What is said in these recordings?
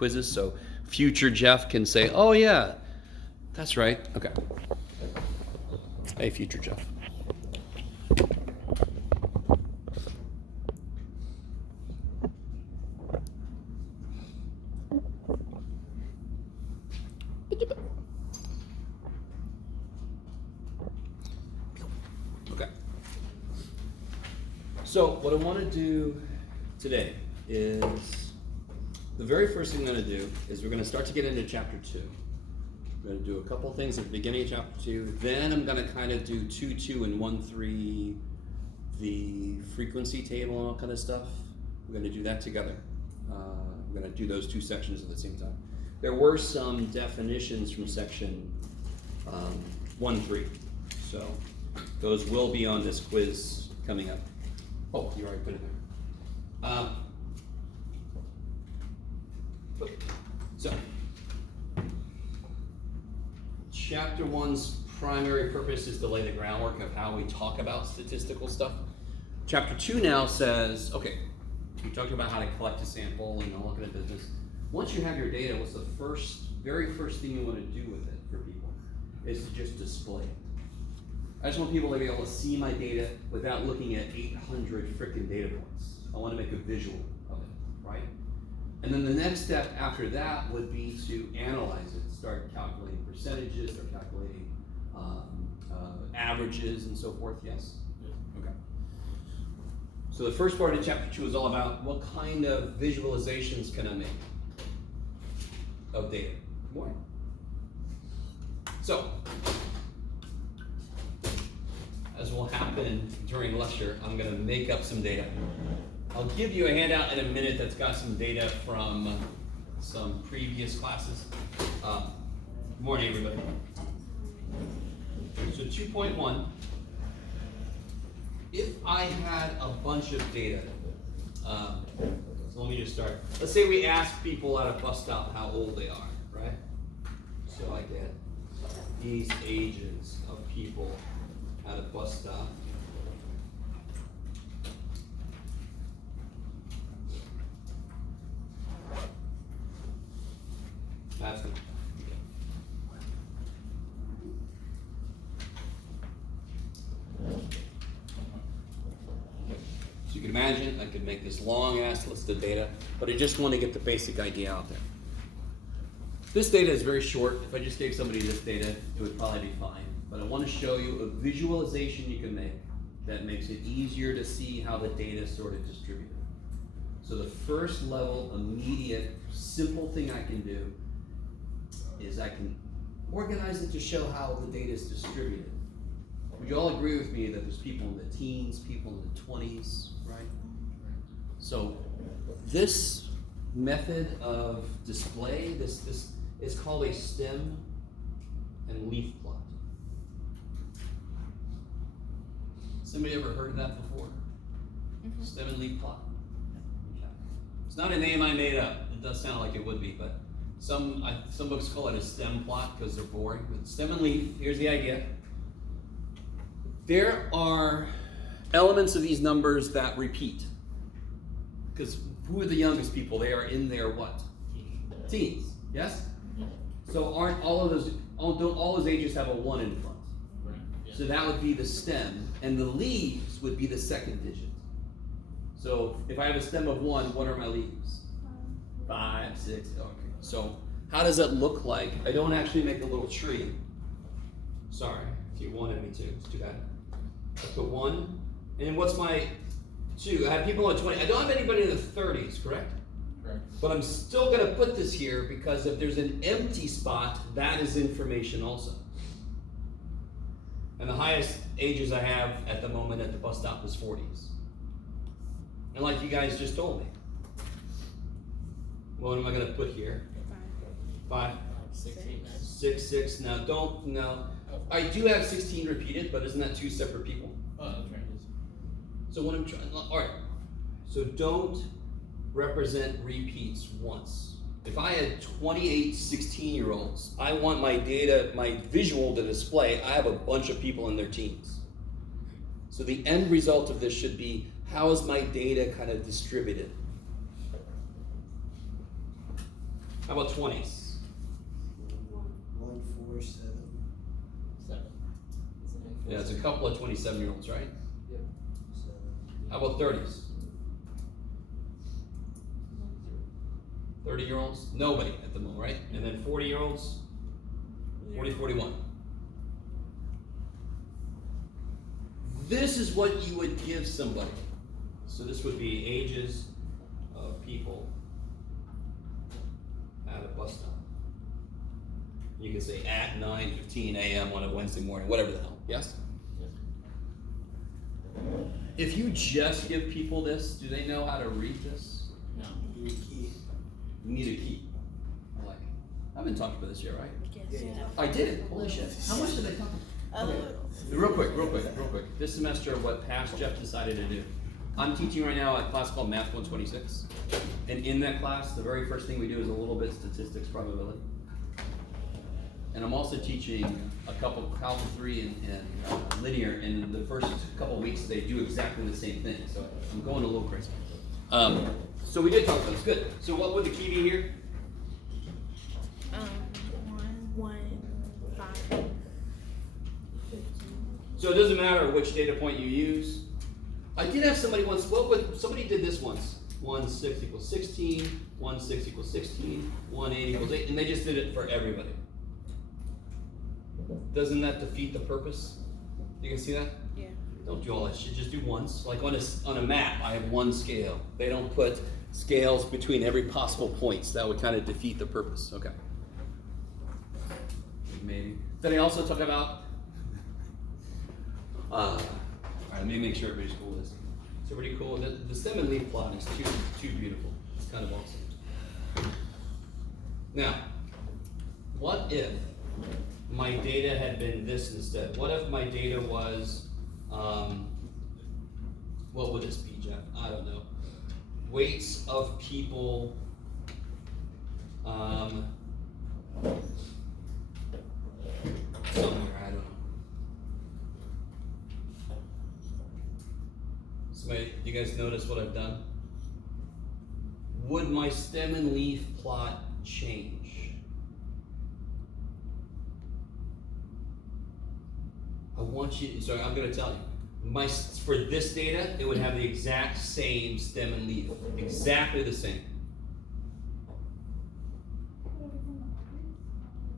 quizzes, so future Jeff can say, oh yeah, that's right. Okay. Hey, future Jeff. Okay. So what I want to do today is, the very first thing I'm going to do is we're going to start to get into chapter 2. I'm going to do a couple things at the beginning of chapter 2. Then I'm going to kind of do 2.2 and 1.3, the frequency table and all kind of stuff. We're going to do that together. I'm going to do those two sections at the same time. There were some definitions from section 1.3, so those will be on this quiz coming up. Oh, you already put it there. So, chapter 1's primary purpose is to lay the groundwork of how we talk about statistical stuff. Chapter 2 now says, okay, we talked about how to collect a sample and all kind of business. Once you have your data, what's the very first thing you want to do with it for people? Is to just display it. I just want people to be able to see my data without looking at 800 frickin' data points. I want to make a visual of it, right? And then the next step after that would be to analyze it, start calculating percentages, start calculating averages and so forth, yes? Okay. So the first part of chapter 2 is all about what kind of visualizations can I make of data. Good morning. So, as will happen during lecture, I'm going to make up some data. I'll give you a handout in a minute that's got some data from some previous classes. Good morning, everybody. So 2.1, if I had a bunch of data, so let me just start. Let's say we ask people at a bus stop how old they are, right? So I get these ages of people at a bus stop. That's good. So you can imagine I could make this long ass list of data, but I just want to get the basic idea out there. This data is very short. If I just gave somebody this data, it would probably be fine. But I want to show you a visualization you can make that makes it easier to see how the data is sort of distributed. So the first level, immediate, simple thing I can do is I can organize it to show how the data is distributed. Would you all agree with me that there's people in the teens, people in the 20s, right? So this method of display, this is called a stem and leaf plot. Somebody ever heard of that before? Mm-hmm. Stem and leaf plot? Okay. It's not a name I made up. It does sound like it would be, but some books call it a stem plot because they're boring. But stem and leaf, here's the idea. There are elements of these numbers that repeat. Because who are the youngest people? They are in their what? Teens, yes? So aren't all of those, don't all those ages have a 1 in front? Right. Yeah. So that would be the stem, and the leaves would be the second digit. So if I have a stem of 1, what are my leaves? 5, 6, okay. So how does that look like? I don't actually make a little tree. Sorry, if you wanted me to, it's too bad. I put 1, and what's my 2? I have people in the 20s. I don't have anybody in the 30s, correct? Correct. But I'm still going to put this here because if there's an empty spot, that is information also. And the highest ages I have at the moment at the bus stop is 40s. And like you guys just told me, what am I going to put here? 5. 6. 6. Now don't, no. I do have 16 repeated, but isn't that 2 separate people? Oh, that's right. So what I'm trying, all right. So don't represent repeats once. If I had 28 16-year-olds, I want my data, my visual to display, I have a bunch of people in their teens. So the end result of this should be, how is my data kind of distributed? How about 20s? 1, 4, 7. 7. Yeah, it's a couple of 27-year-olds, right? Yep. 7. How about 30s? 30-year-olds? Nobody at the moment, right? And then 40-year-olds? 40, 41. This is what you would give somebody. So this would be ages of people at a bus stop. You can say at 9:15 a.m. on a Wednesday morning, whatever the hell. Yes? If you just give people this, do they know how to read this? No. You need a key. You need a key. I like it. I've been talking about this yet, right? Yeah. I did. Holy shit. How much did they come? Okay. Real quick. This semester, what past Jeff decided to do. I'm teaching right now a class called Math 126. And in that class, the very first thing we do is a little bit statistics probability. And I'm also teaching a couple Calvin 3 and linear. And in the first couple of weeks, they do exactly the same thing. So I'm going a little crazy. So we did talk about this. Good. So what would the key be here? 1, 5. So it doesn't matter which data point you use. I did have somebody once, somebody did this once. 1, 6 equals 16, 1, 6 equals 16, 1, 8 equals 8, and they just did it for everybody. Doesn't that defeat the purpose? You can see that? Yeah. Don't do all that shit, just do ones. Like on a map, I have one scale. They don't put scales between every possible points. That would kind of defeat the purpose. Okay. Maybe. Then I also talk about alright, let me make sure everybody's cool with this. Is everybody cool? The stem and leaf plot is too beautiful. It's kind of awesome. Now, what if my data had been this instead? What if my data was, what would this be, Jeff? I don't know. Weights of people, somewhere, I don't know. Somebody, you guys notice what I've done? Would my stem and leaf plot change? I want you, so I'm going to tell you. For this data, it would have the exact same stem and leaf. Exactly the same.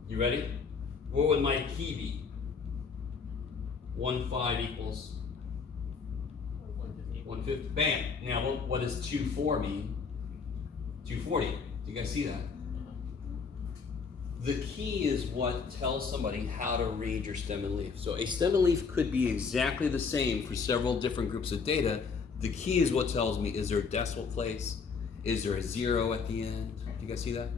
You ready? What would my key be? 1, 5 equals 150. Bam! Now, what does 2, 4 mean? 240. Do you guys see that? The key is what tells somebody how to read your stem and leaf. So a stem and leaf could be exactly the same for several different groups of data. The key is what tells me, is there a decimal place? Is there a 0 at the end? Do you guys see that?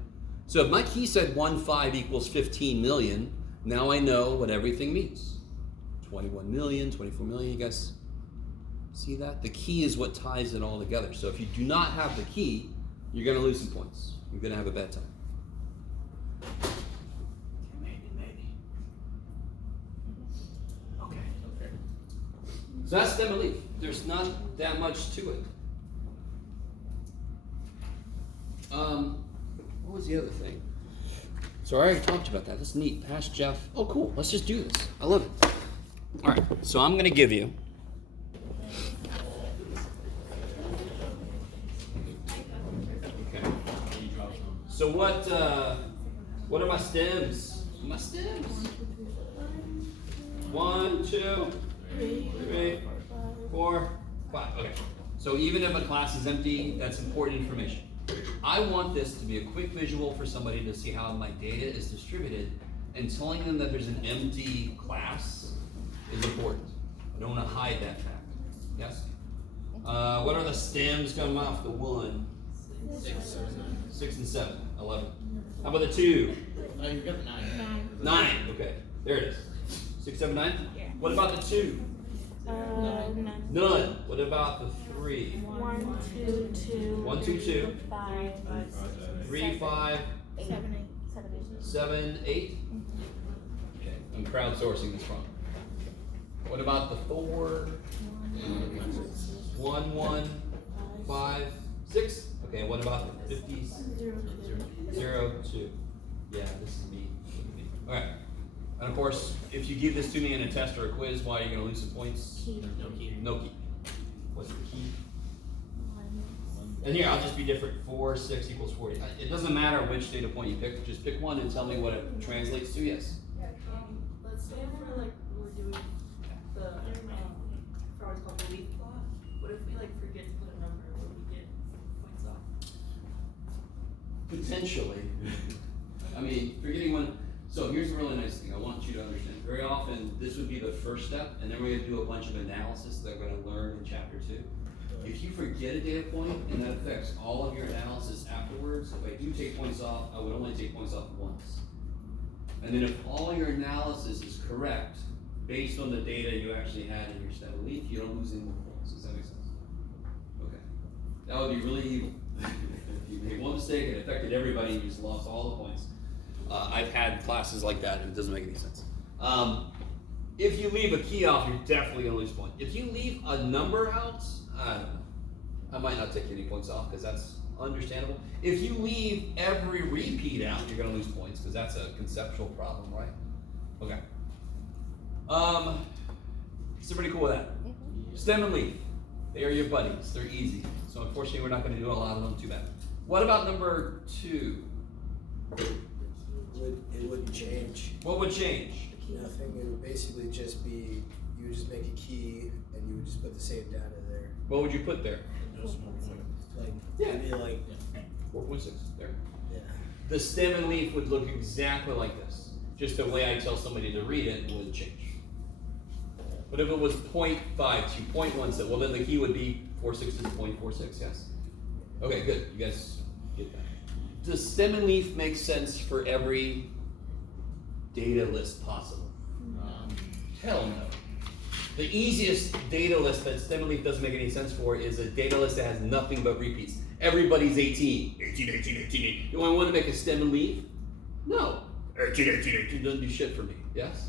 So if my key said 1, 5 equals 15 million, now I know what everything means. 21 million, 24 million, you guys see that? The key is what ties it all together. So if you do not have the key, you're going to lose some points. You're going to have a bad time. Maybe. Okay. So that's stem and leaf. There's not that much to it. What was the other thing? So I already talked about that. That's neat. Past Jeff. Oh, cool. Let's just do this. I love it. All right. So I'm going to give you. Okay. So what are my stems? My stems. 1, 2, 3, 4, 5. Okay. So even if a class is empty, that's important information. I want this to be a quick visual for somebody to see how my data is distributed, and telling them that there's an empty class is important. I don't want to hide that fact. Yes? What are the stems coming off the 1? 6, 7, 9. 6 and 7, 11. How about the 2? Oh, you got the 9. 9. Okay, there it is. 6, 7, 9. Yeah. What about the 2? None. None. What about the 3? 1, 2, 2. 1, 2, 2. 5, 3, 5, 7, 8. 7, 8. Okay, I'm crowdsourcing this from. What about the 4? 1, 1, 5, 6. Okay, what about the 50s? 0, 2. Yeah, this is me. Alright. And of course, if you give this to me in a test or a quiz, why are you gonna lose some points? Key. No key. No key. What's the key? And here, I'll just be different. 4, 6 equals 40. It doesn't matter which data point you pick, just pick one and tell me what it translates to, yes. Let's say for like when we're doing the for what's called the leaf plot, what if we like forget to put a number? Would we get points off? Potentially. I mean, forgetting one. So here's the really nice thing I want you to understand. Very often, this would be the first step, and then we're gonna do a bunch of analysis that we're gonna learn in chapter 2. If you forget a data point, and that affects all of your analysis afterwards, if I do take points off, I would only take points off once. And then if all your analysis is correct, based on the data you actually had in your stem and leaf, you don't lose any more points. Does that make sense? Okay. That would be really evil. If you made one mistake and it affected everybody and you just lost all the points. I've had classes like that and it doesn't make any sense. If you leave a key off, you're definitely gonna lose points. If you leave a number out, I don't know. I might not take any points off because that's understandable. If you leave every repeat out, you're gonna lose points because that's a conceptual problem, right? Okay. Is everybody cool with that? Stem and leaf. They are your buddies. They're easy. So unfortunately, we're not gonna do a lot of them. Too bad. What about number 2? It wouldn't change. What would change? Nothing. It would basically just be, you would just make a key and you would just put the same data there. What would you put there? Like, Yeah. maybe like, 4.6. There. yeah. The stem and leaf would look exactly like this. Just the way I tell somebody to read it would change. But if it was 0.52, 0.17, well then the key would be 4.6 is 0.46, yes? Okay, good. You guys get that. Does stem and leaf make sense for every data list possible? Hell no. The easiest data list that stem and leaf doesn't make any sense for is a data list that has nothing but repeats. Everybody's 18. 18, 18, 18, 18. Do I want to make a stem and leaf? No. 18, 18, 18 doesn't do shit for me. Yes?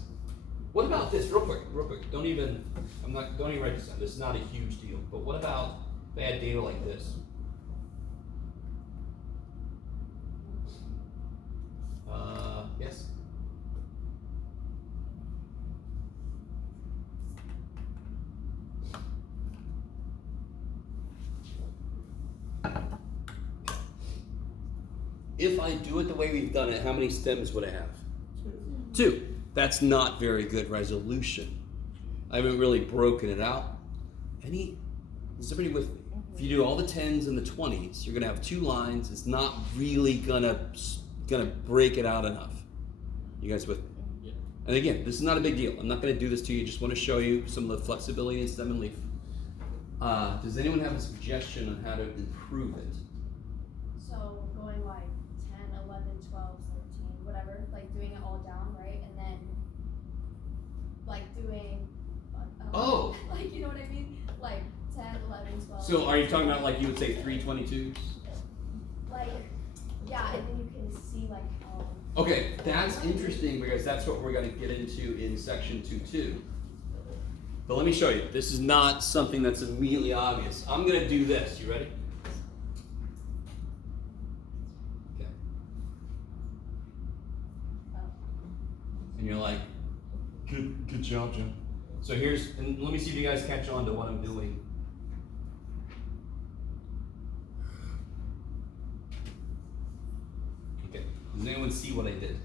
What about this? Real quick. Don't even write this down. This is not a huge deal. But what about bad data like this? Yes? If I do it the way we've done it, how many stems would I have? 2. That's not very good resolution. I haven't really broken it out. Is everybody with me? If you do all the 10s and the 20s, you're gonna have 2 lines. It's not really gonna break it out enough. You guys with me? Yeah. And again, this is not a big deal. I'm not gonna do this to you. Just want to show you some of the flexibility in stem and leaf. Does anyone have a suggestion on how to improve it? So going like 10, 11, 12, 13, whatever, like doing it all down, right? And then like doing, Oh. like, you know what I mean? Like 10, 11, 12. So are you talking about like you would say 322s? Like, yeah, and then you can see like how. Okay, that's interesting because that's what we're going to get into in section 2.2. But let me show you. This is not something that's immediately obvious. I'm going to do this. You ready? Okay. And you're like, good job, Jim. So and let me see if you guys catch on to what I'm doing. Okay, does anyone see what I did?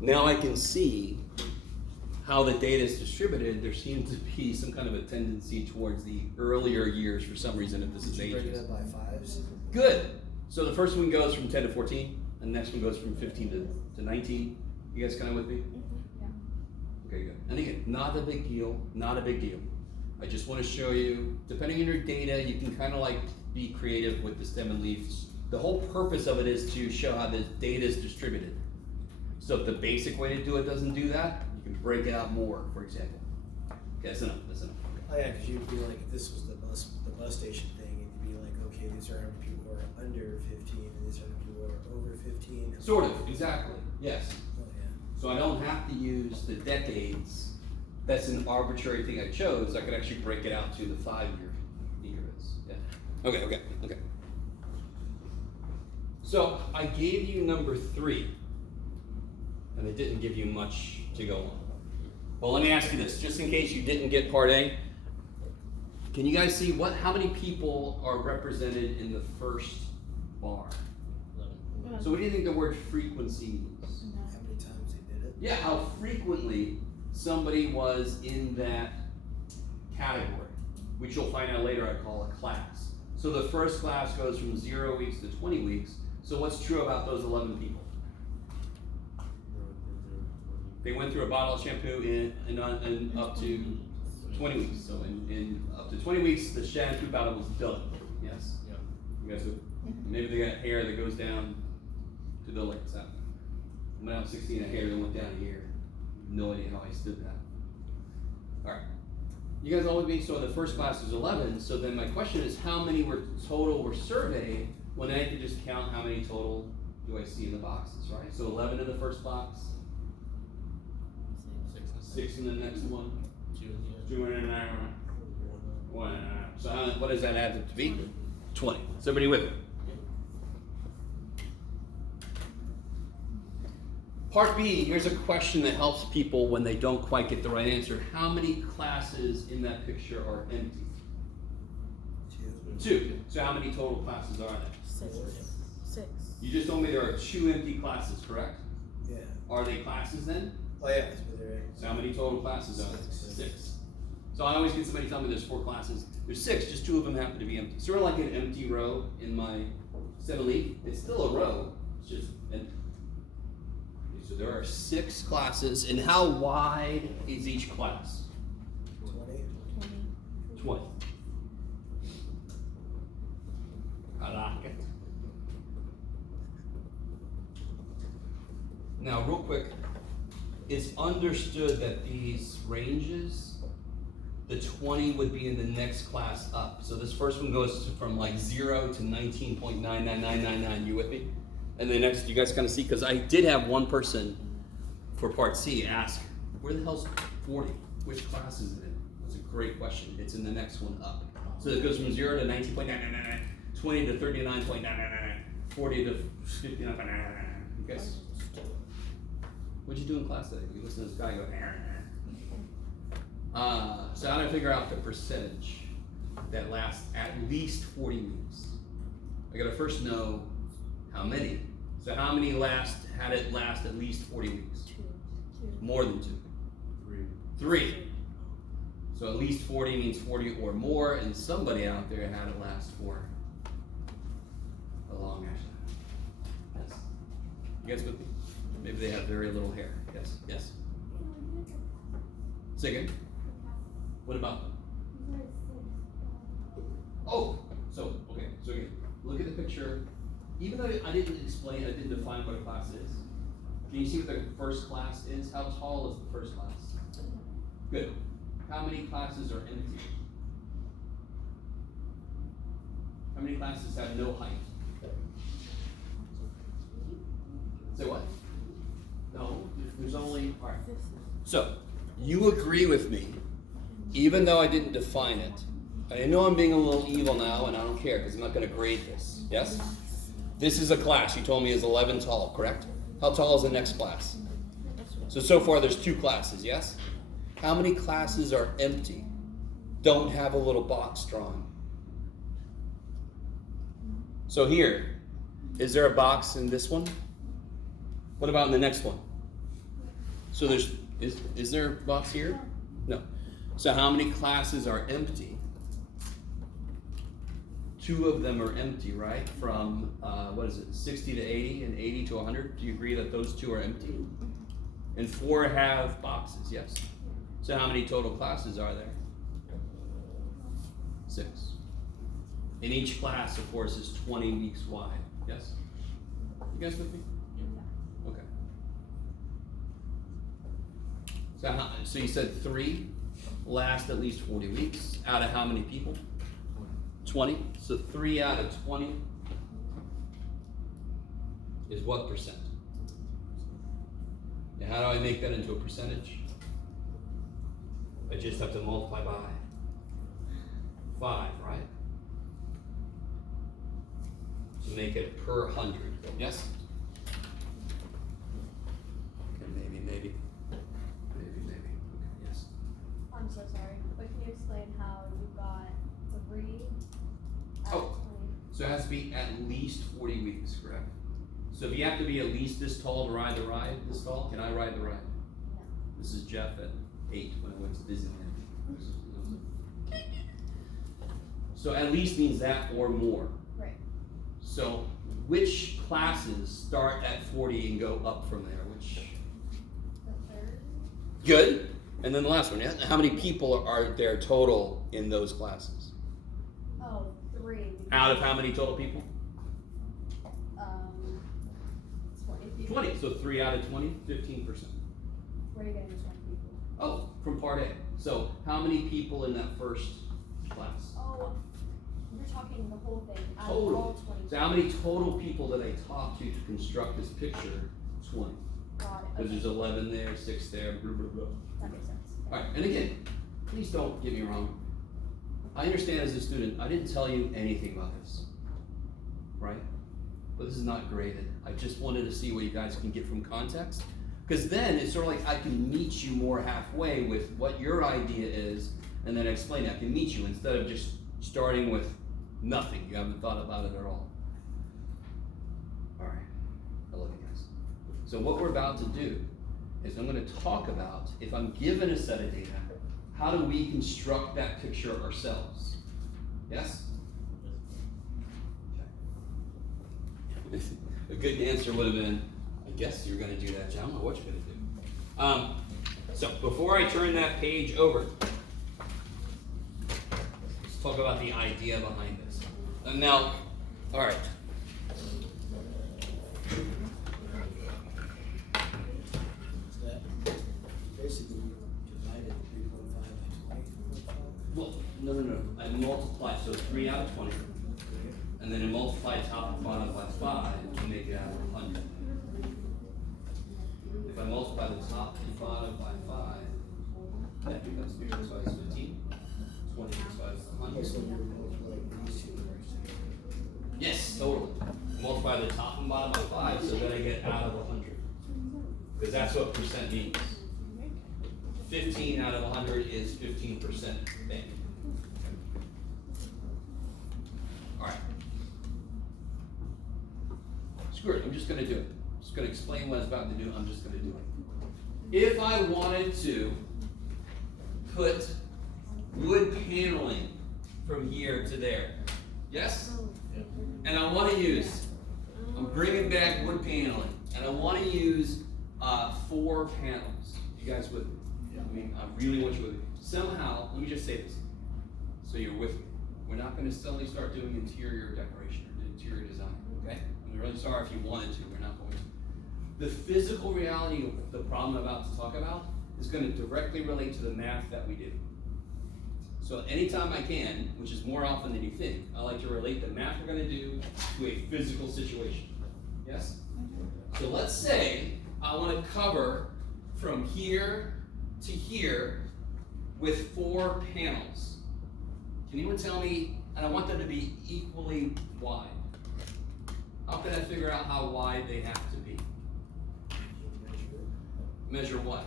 Now I can see how the data is distributed. There seems to be some kind of a tendency towards the earlier years for some reason if this is Break it ages. up by 5s. Good. So the first one goes from 10 to 14, and the next one goes from 15 to 19. You guys kind of with me? Yeah. Okay, good. And again, not a big deal, not a big deal. I just want to show you, depending on your data, you can kind of like be creative with the stem and leaves. The whole purpose of it is to show how the data is distributed. So if the basic way to do it doesn't do that, you can break it out more, for example. Okay, that's enough, that's enough. Oh yeah, because you'd be like, if this was the bus station thing, it'd be like, okay, these are how many people who are under 15, and these are how many people who are over 15. Sort of, exactly, yes. Oh yeah. So I don't have to use the decades that's an arbitrary thing I chose, I could actually break it out to the 5-year is. Yeah. Okay. So I gave you number 3, and it didn't give you much to go on. Well, let me ask you this, just in case you didn't get part A. Can you guys see how many people are represented in the first bar? 11. So what do you think the word frequency means? How many times they did it? Yeah, how frequently somebody was in that category, which you'll find out later I call a class. So the first class goes from 0 weeks to 20 weeks. So what's true about those 11 people? They went through a bottle of shampoo and up to 20 weeks. So in up to 20 weeks, the shampoo bottle was done. Yes? Yeah. You guys, maybe they got hair that goes down to the legs. When I was 16, I had hair that went down here. No idea how I stood that. All right. You guys all with me? So the first class was 11. So then my question is, how many total were surveyed? When I could just count how many total do I see in the boxes, right? So 11 in the first box, 6 in the next one, 2 in the next one, 1. So what does that add up to be? 20. Is everybody with me? Part B, here's a question that helps people when they don't quite get the right answer. How many classes in that picture are empty? 2. So how many total classes are there? 6. You just told me there are 2 empty classes, correct? Yeah. Are they classes then? Oh yeah, that's what they're. So how many total classes are there? 6. 6. So I always get somebody tell me there's 4 classes. There's 6, just 2 of them happen to be empty. Sort of like an empty row in my 7-leaf. It's still a row, it's just empty. Okay, so there are 6 classes, and how wide is each class? 20. 20. I like it. Now, real quick, it's understood that these ranges, the 20 would be in the next class up. So this first one goes from like 0 to 19.99999. You with me? And the next, you guys kind of see, because I did have one person for part C ask, where the hell's 40? Which class is it in? That's a great question. It's in the next one up. So it goes from 0 to 19.999, 20 to 39.999, 40 to 59.999. You guys? What'd you do in class today? You listen to this guy go, so how do I figure out the percentage that lasts at least 40 weeks? I gotta first know how many. So how many had it last at least 40 weeks? 2. More than 2. 3. So at least 40 means 40 or more, and somebody out there had it last for a long time. Yes. You guys with me? Maybe they have very little hair. Yes. Yes. Say again. What about them? Oh, so okay. So again, look at the picture. Even though I didn't define what a class is. Can you see what the first class is? How tall is the first class? Good. How many classes are empty? How many classes have no height? Say what? No, there's only, all right. So, you agree with me, even though I didn't define it. I know I'm being a little evil now, and I don't care, because I'm not going to grade this. Yes? This is a class you told me is 11 tall, correct? How tall is the next class? So far there's 2 classes, yes? How many classes are empty? Don't have a little box drawn. So here, is there a box in this one? What about in the next one? So is there a box here? No. So how many classes are empty? 2 of them are empty, right? From, 60 to 80 and 80 to 100? Do you agree that those 2 are empty? And 4 have boxes, yes? So how many total classes are there? 6. And each class, of course, is 20 weeks wide, yes? You guys with me? Okay. So you said 3 last at least 40 weeks. Out of how many people? 20. So 3 out of 20 is what percent? Now how do I make that into a percentage? I just have to multiply by 5, right? To make it per 100. Yes? Okay, maybe. Okay, yes. I'm so sorry, but can you explain how you got 3 out Oh. of 20? So it has to be at least 40 weeks, correct? So if you have to be at least this tall to ride the ride, this tall, can I ride the ride? No. This is Jeff at 8 when I went to Disneyland. So at least means that or more. Right. So which classes start at 40 and go up from there? Which? The third? Good. And then the last one, yeah? How many people are there total in those classes? Oh, 3. Out of how many total people? 20 people. 20. So 3 out of 20, 15%. Where are you getting the 20 people? Oh, from part A. So how many people in that first class? Oh, you're talking the whole thing. Out Total. of all 20. So how many total people did I talk to construct this picture? 20. Got it. Because Okay. there's 11 there, 6 there, blah, blah, blah. That makes sense. All right, and again, please don't get me wrong. I understand as a student, I didn't tell you anything about this, right? But this is not graded. I just wanted to see what you guys can get from context. Because then it's sort of like I can meet you more halfway with what your idea is, and then explain it. I can meet you instead of just starting with nothing. You haven't thought about it at all. All right, I love you guys. So what we're about to do is I'm going to talk about, if I'm given a set of data, how do we construct that picture ourselves? Yes? Okay. A good answer would have been, I guess you're going to do that, John. I don't know what you're going to do. So before I turn that page over, let's talk about the idea behind this. And now, all right. So that basically divided 3.5 by 20. Well, no. I multiply, so 3 out of 20. And then I multiply top and bottom by 5 to make it out of 100. If I multiply the top and bottom by 5, that becomes 3 times 5 is 15. 20 times 5 is Okay, 100. so you're multiplying these two numbers together. Yes, totally. Multiply the top and bottom by 5, so then I get out of 100. Because that's what percent means. 15 out of 100 is 15%. Bang. Alright. Screw it, I'm just going to do it. I'm just going to explain what I was about to do, I'm just going to do it. If I wanted to put wood paneling from here to there, yes? And I want to use, I'm bringing back wood paneling, and I want to use 4 panels. You guys with me? I mean, I really want you with me. Somehow, let me just say this, so you're with me. We're not going to suddenly start doing interior decoration or interior design, okay? I'm really sorry if you wanted to, we're not going to. The physical reality of the problem I'm about to talk about is going to directly relate to the math that we do. So anytime I can, which is more often than you think, I like to relate the math we're going to do to a physical situation. Yes? So let's say I want to cover from here to here with 4 panels. Can anyone tell me, and I want them to be equally wide. How can I figure out how wide they have to be? Measure what?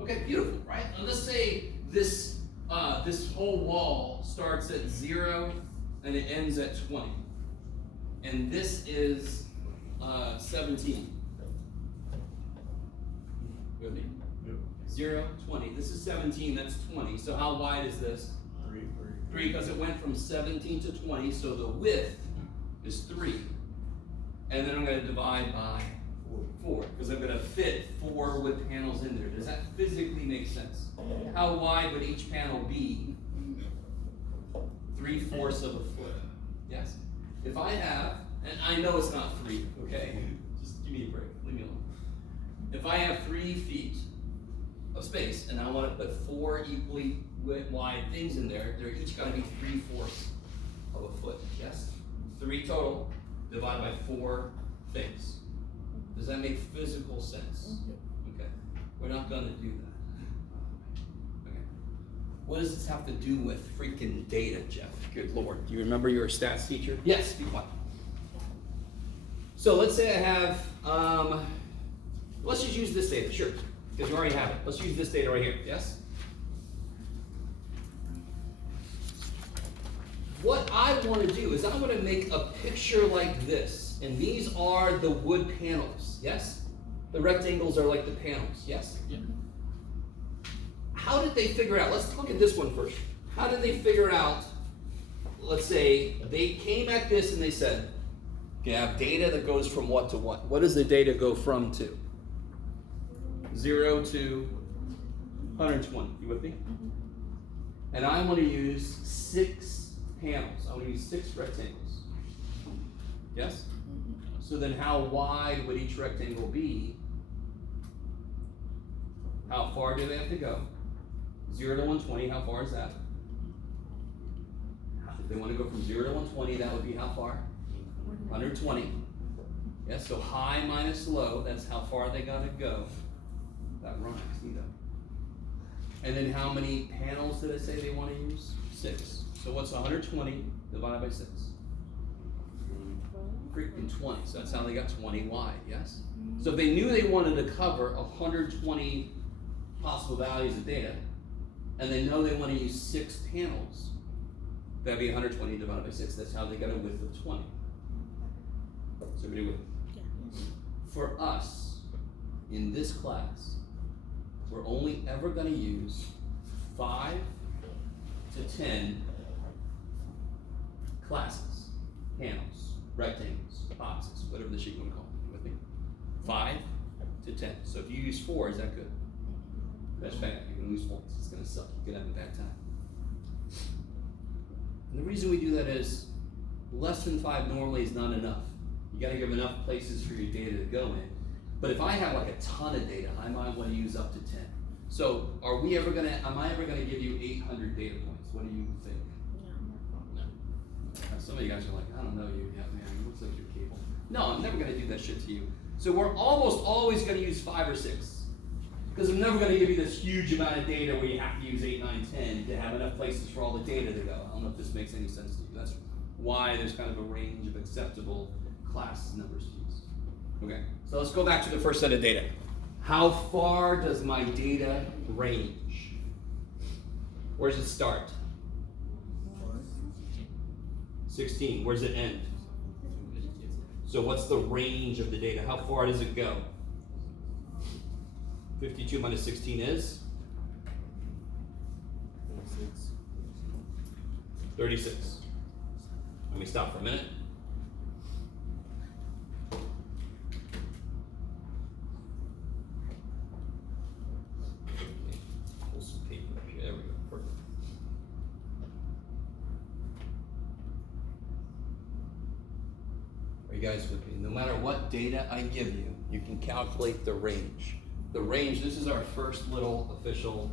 Okay, beautiful, right? And let's say this this whole wall starts at 0 and it ends at 20. And this is 17. With me? Yep. 0, 20. This is 17, that's 20. So how wide is this? 3, because it went from 17 to 20, so the width is 3. And then I'm going to divide by 4, because I'm going to fit 4 wood panels in there. Does that physically make sense? How wide would each panel be? 3/4 of a foot. Yes? If I have, and I know it's not 3, okay? Just give me a break. Leave me alone. If I have 3 feet of space and I want to put 4 equally wide things in there, they're each going to be 3/4 of a foot. Yes? 3 total divided by 4 things. Does that make physical sense? Okay. We're not gonna do that. Okay. What does this have to do with freaking data, Jeff? Good Lord. Do you remember you were a stats teacher? Yes, be quiet. So let's say I have, let's just use this data, sure, because we already have it. Let's use this data right here, yes? What I want to do is I want to make a picture like this, and these are the wood panels, yes? The rectangles are like the panels, yes? Yeah. How did they figure out, let's look at this one first. How did they figure out, let's say, they came at this and they said, you have data that goes from what to what? What does the data go from to? 0 to 120, you with me? And I want to use 6 panels. I want to use 6 rectangles. Yes? So then how wide would each rectangle be? How far do they have to go? 0 to 120, how far is that? If they want to go from 0 to 120, that would be how far? 120. Yes, so high minus low, that's how far they gotta go. That rhymes, neither. And then how many panels did I say they want to use? 6. So what's 120 divided by 6? Freaking 20. So that's how they got 20 wide, yes? So if they knew they wanted to cover 120 possible values of data, and they know they want to use 6 panels, that'd be 120 divided by 6. That's how they got a width of 20. So everybody with? Yeah. For us, in this class, we're only ever going to use 5 to 10 classes, panels, rectangles, boxes, whatever the shit you want to call them. You with me? 5 to 10. So if you use 4, is that good? That's bad. You're going to lose points. It's going to suck. You're going to have a bad time. And the reason we do that is less than 5 normally is not enough. You got to give enough places for your data to go in. But if I have like a ton of data, I might want to use up to 10. So am I ever gonna give you 800 data points? What do you think? No. Some of you guys are like, I don't know you. Yeah, man, it looks like you're cable. No, I'm never gonna do that shit to you. So we're almost always gonna use 5 or 6. Because I'm never gonna give you this huge amount of data where you have to use 8, 9, 10 to have enough places for all the data to go. I don't know if this makes any sense to you. That's why there's kind of a range of acceptable class numbers to use. Okay, so let's go back to the first set of data. How far does my data range? Where does it start? 16. Where does it end? So what's the range of the data? How far does it go? 52 minus 16 is? 36. Let me stop for a minute. Pull some paper up here. There we go. Perfect. Are you guys with me? No matter what data I give you, you can calculate the range. The range, this is our first little official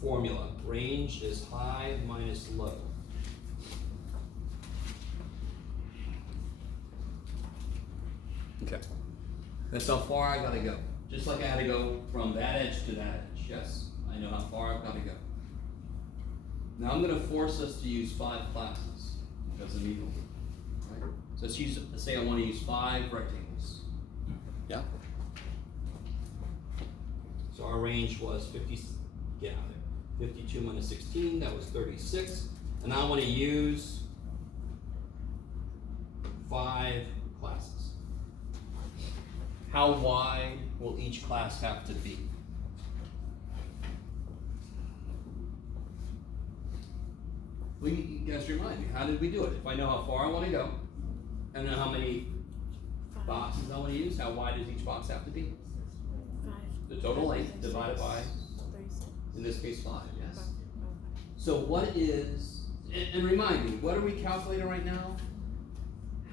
formula. Range is high minus low. Okay. That's how far I gotta go. Just like I had to go from that edge to that edge. Yes? I know how far I've gotta go. Now I'm gonna force us to use 5 classes because I'm equal. Right? So let's say I want to use 5 rectangles. Yeah? So our range was 52 minus 16, that was 36. And I want to use 5 classes. How wide will each class have to be? Well, you guys remind me, how did we do it? If I know how far I want to go, and then how many boxes I want to use, how wide does each box have to be? 5. The total length divided by, 36. in this case, 5, yes? So what is, and remind me, what are we calculating right now?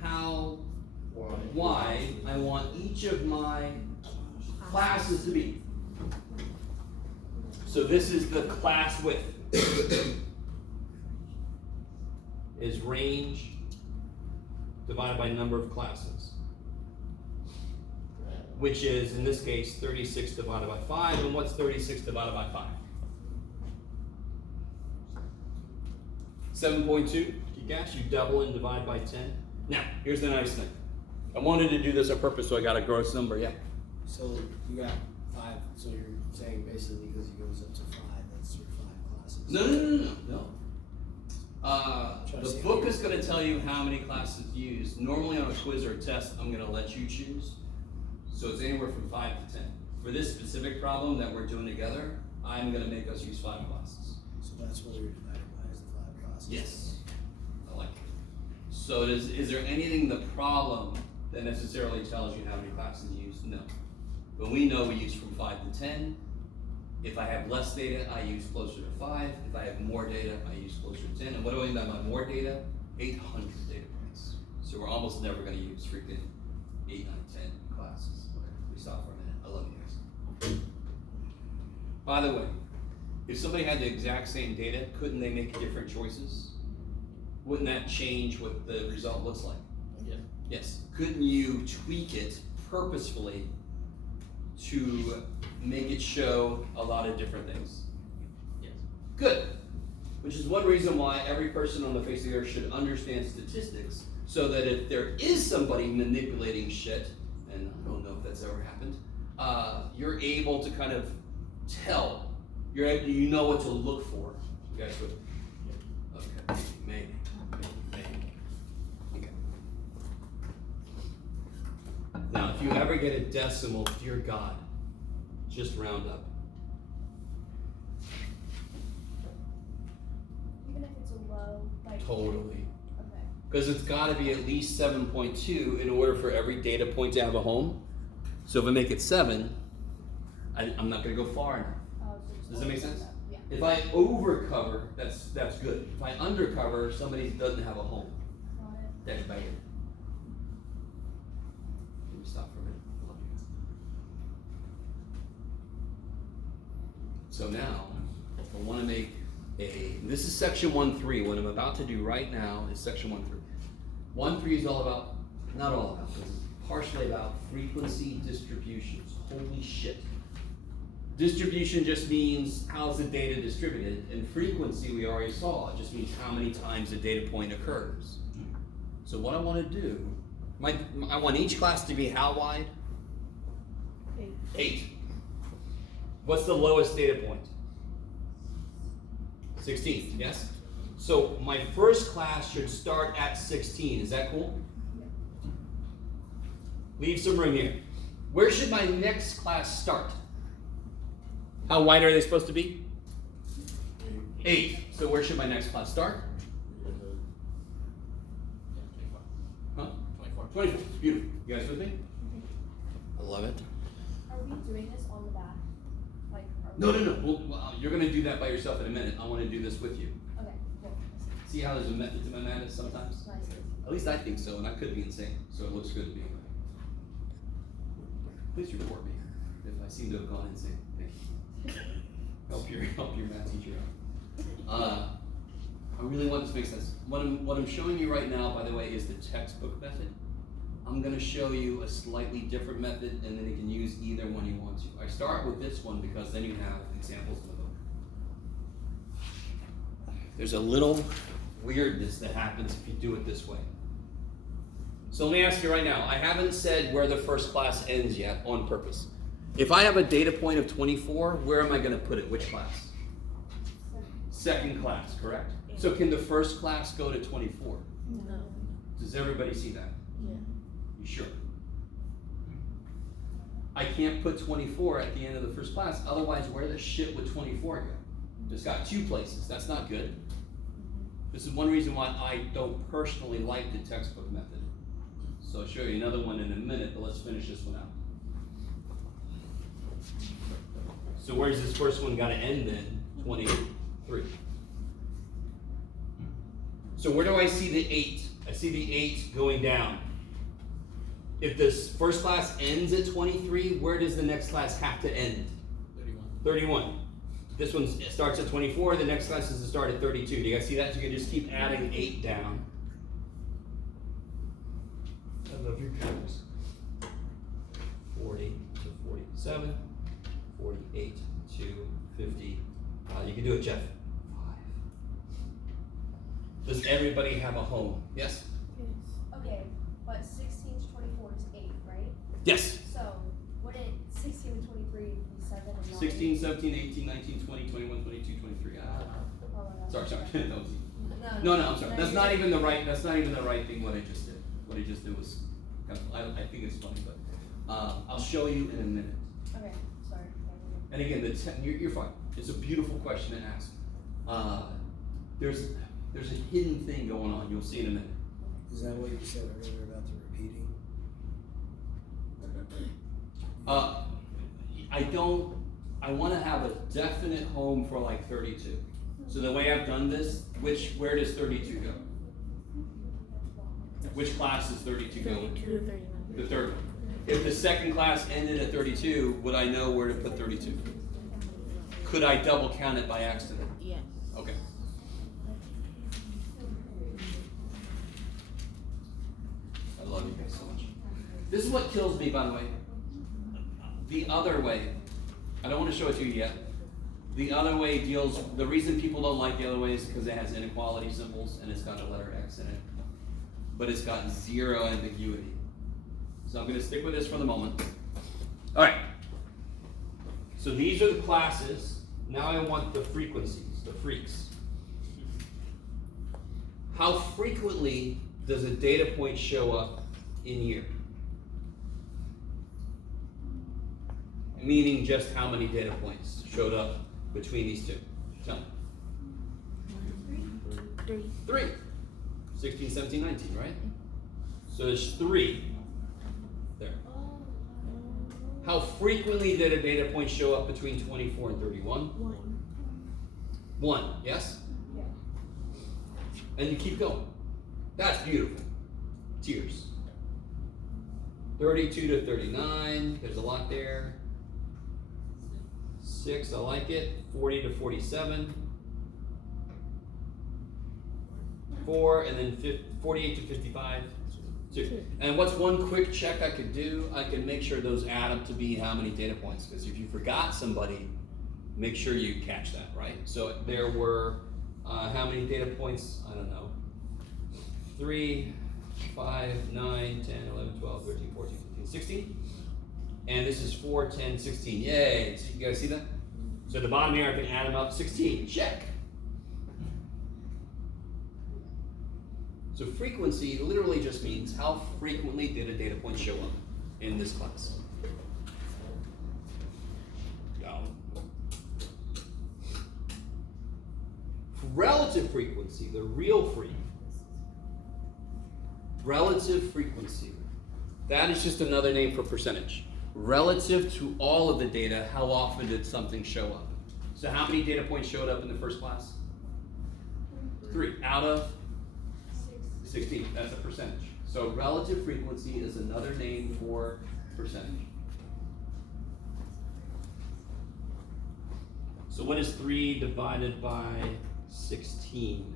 How wide I want each of my classes to be. So this is the class width. Is range divided by number of classes. which is, in this case, 36 divided by 5. And what's 36 divided by 5? 7.2. You guess, you double and divide by 10. Now, here's the nice thing. I wanted to do this on purpose, so I got a gross number, yeah. So you got 5, so you're saying basically because it goes up to 5, that's your 5 classes. No. The book is going to tell you how many classes used. Normally on a quiz or a test, I'm going to let you choose. So it's anywhere from 5 to 10. For this specific problem that we're doing together, I'm going to make us use 5 classes. So that's what you're divided by is the 5 classes. Yes, I like it. So is there anything in the problem that necessarily tells you how many classes you use? No. But we know we use from 5 to 10. If I have less data, I use closer to 5. If I have more data, I use closer to 10. And what do I mean by more data? 800 data points. So we're almost never going to use freaking 8, 9, 10 classes. Okay, we stop for a minute. I love you guys. By the way, if somebody had the exact same data, couldn't they make different choices? Wouldn't that change what the result looks like? Yeah. Yes. Couldn't you tweak it purposefully to make it show a lot of different things? Yes. Good. Which is one reason why every person on the face of the earth should understand statistics, so that if there is somebody manipulating shit, and I don't know if that's ever happened, you're able to kind of tell. You know what to look for. You guys would? Okay. Maybe. Okay. Now, if you ever get a decimal, dear God, just round up. Even if it's a low, like. Totally. Okay. Because it's got to be at least 7.2 in order for every data point to have a home. So if I make it 7, I'm not going to go far enough. So Does that make sense? Yeah. If I overcover, that's good. If I undercover, somebody doesn't have a home. Got it. That's bad. Let me stop for a minute. I love you guys. So now, I want to make this is section 1.3. What I'm about to do right now is section 1.3. 1.3 is all about, not all about, it's partially about frequency distributions. Holy shit. Distribution just means how's the data distributed, and frequency we already saw. It just means how many times a data point occurs. So what I want to do, I want each class to be how wide? 8. What's the lowest data point? 16, yes? So my first class should start at 16. Is that cool? Leave some room here. Where should my next class start? How wide are they supposed to be? 8. So where should my next class start? Huh? 24. Beautiful. You guys with me? I love it. Are we doing this on the back? Like, No. Well, you're going to do that by yourself in a minute. I want to do this with you. Okay, cool. See how there's a method to my madness sometimes? Nice. At least I think so, and I could be insane, so it looks good to me. Please report me if I seem to have gone insane. Thank you. Help your math teacher out. I really want this to make sense. What I'm showing you right now, by the way, is the textbook method. I'm going to show you a slightly different method, and then you can use either one you want to. I start with this one because then you have examples in the book. There's a little weirdness that happens if you do it this way. So let me ask you right now, I haven't said where the first class ends yet on purpose. If I have a data point of 24, where am I going to put it? Which class? Second class, correct? So can the first class go to 24? No. Does everybody see that? Yeah. You sure? I can't put 24 at the end of the first class, otherwise where the shit would 24 go? It's got 2 places, that's not good. This is one reason why I don't personally like the textbook method. So I'll show you another one in a minute, but let's finish this one out. So where's this first one got to end then? 23. So where do I see the 8? I see the 8 going down. If this first class ends at 23, where does the next class have to end? 31. This one starts at 24, the next class is to start at 32. Do you guys see that? So you can just keep adding 8 down. I love your colors. 40 to 47, 48 to 50. You can do it, Jeff. 5. Does everybody have a home? Yes? Okay, but 16 to 24 is 8, right? Yes. So, wouldn't 16 to 23 be 7 and 9? 16, 17, 18, 19, 20, 21, 22, 23. Oh, no. Sorry. That was easy. No, No, I'm sorry. That's not even the right thing what I just did. What I just did was kind of, I think it's funny, but I'll show you in a minute. Okay, sorry. And again, you're fine. It's a beautiful question to ask. There's a hidden thing going on. You'll see in a minute. Is that what you said earlier about the repeating? I want to have a definite home for like 32. So the way I've done this, where does 32 go? Which class does 32 go? 32 to 39. The third one. If the second class ended at 32, would I know where to put 32? Could I double count it by accident? Yes. Okay. I love you guys so much. This is what kills me, by the way. The other way, I don't want to show it to you yet. The other way the reason people don't like the other way is because it has inequality symbols and it's got a letter X in it. But it's got 0 ambiguity. So I'm going to stick with this for the moment. All right. So these are the classes. Now I want the frequencies, the freaks. How frequently does a data point show up in year? Meaning just how many data points showed up between these two? Tell me. 3. 16, 17, 19, right? So there's 3 there. How frequently did a data point show up between 24 and 31? 1, yes? Yeah. And you keep going. That's beautiful. Tears. 32 to 39, there's a lot there. 6, I like it. 40 to 47. 4, and then 48 to 55. 2. And what's one quick check I could do? I can make sure those add up to be how many data points. Because if you forgot somebody, make sure you catch that, right? So there were, how many data points? I don't know. 3, 5, 9, 10, 11, 12, 13, 14, 15, 16. And this is 4, 10, 16. Yay! So you guys see that? So at the bottom here, I can add them up. 16. Check. So frequency literally just means how frequently did a data point show up in this class. Relative frequency, the real freak. Relative frequency. That is just another name for percentage. Relative to all of the data, how often did something show up? So how many data points showed up in the first class? 3 out of 16. That's a percentage. So relative frequency is another name for percentage. So what is 3 divided by 16?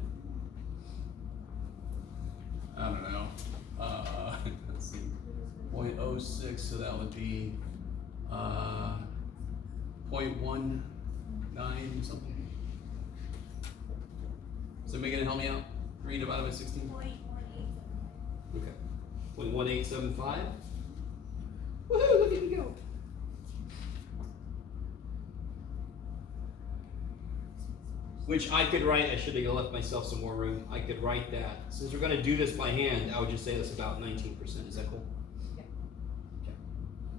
I don't know. Let's see. 0.06, so that would be 0.19 something. Is somebody gonna help me out? 3 divided by 16? 0.18. Okay. 0.1875? Woohoo, look at me go. Which I could write, I should have left myself some more room. I could write that. Since we're gonna do this by hand, I would just say that's about 19%. Is that cool? Yeah. Okay.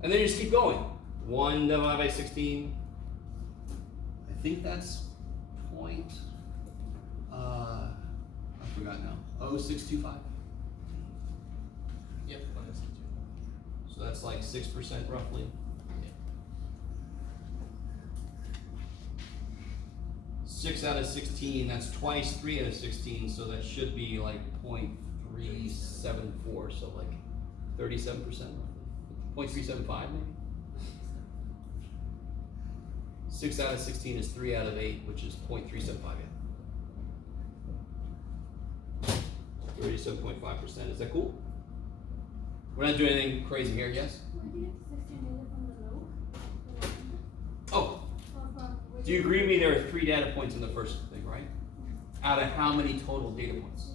And then you just keep going. 1 divided by 16. I think that's point, I forgot now. 0.625. Yep. So that's like 6% roughly. 6 out of 16, that's twice 3 out of 16, so that should be like 0.374, so like 37% roughly. 0.375 maybe? 6 out of 16 is 3 out of 8, which is 0.375, yeah. 37.5%, is that cool? We're not doing anything crazy here, yes? Where do you get the 16 data from the row? Oh, do you agree with me there are 3 data points in the first thing, right? Out of how many total data points?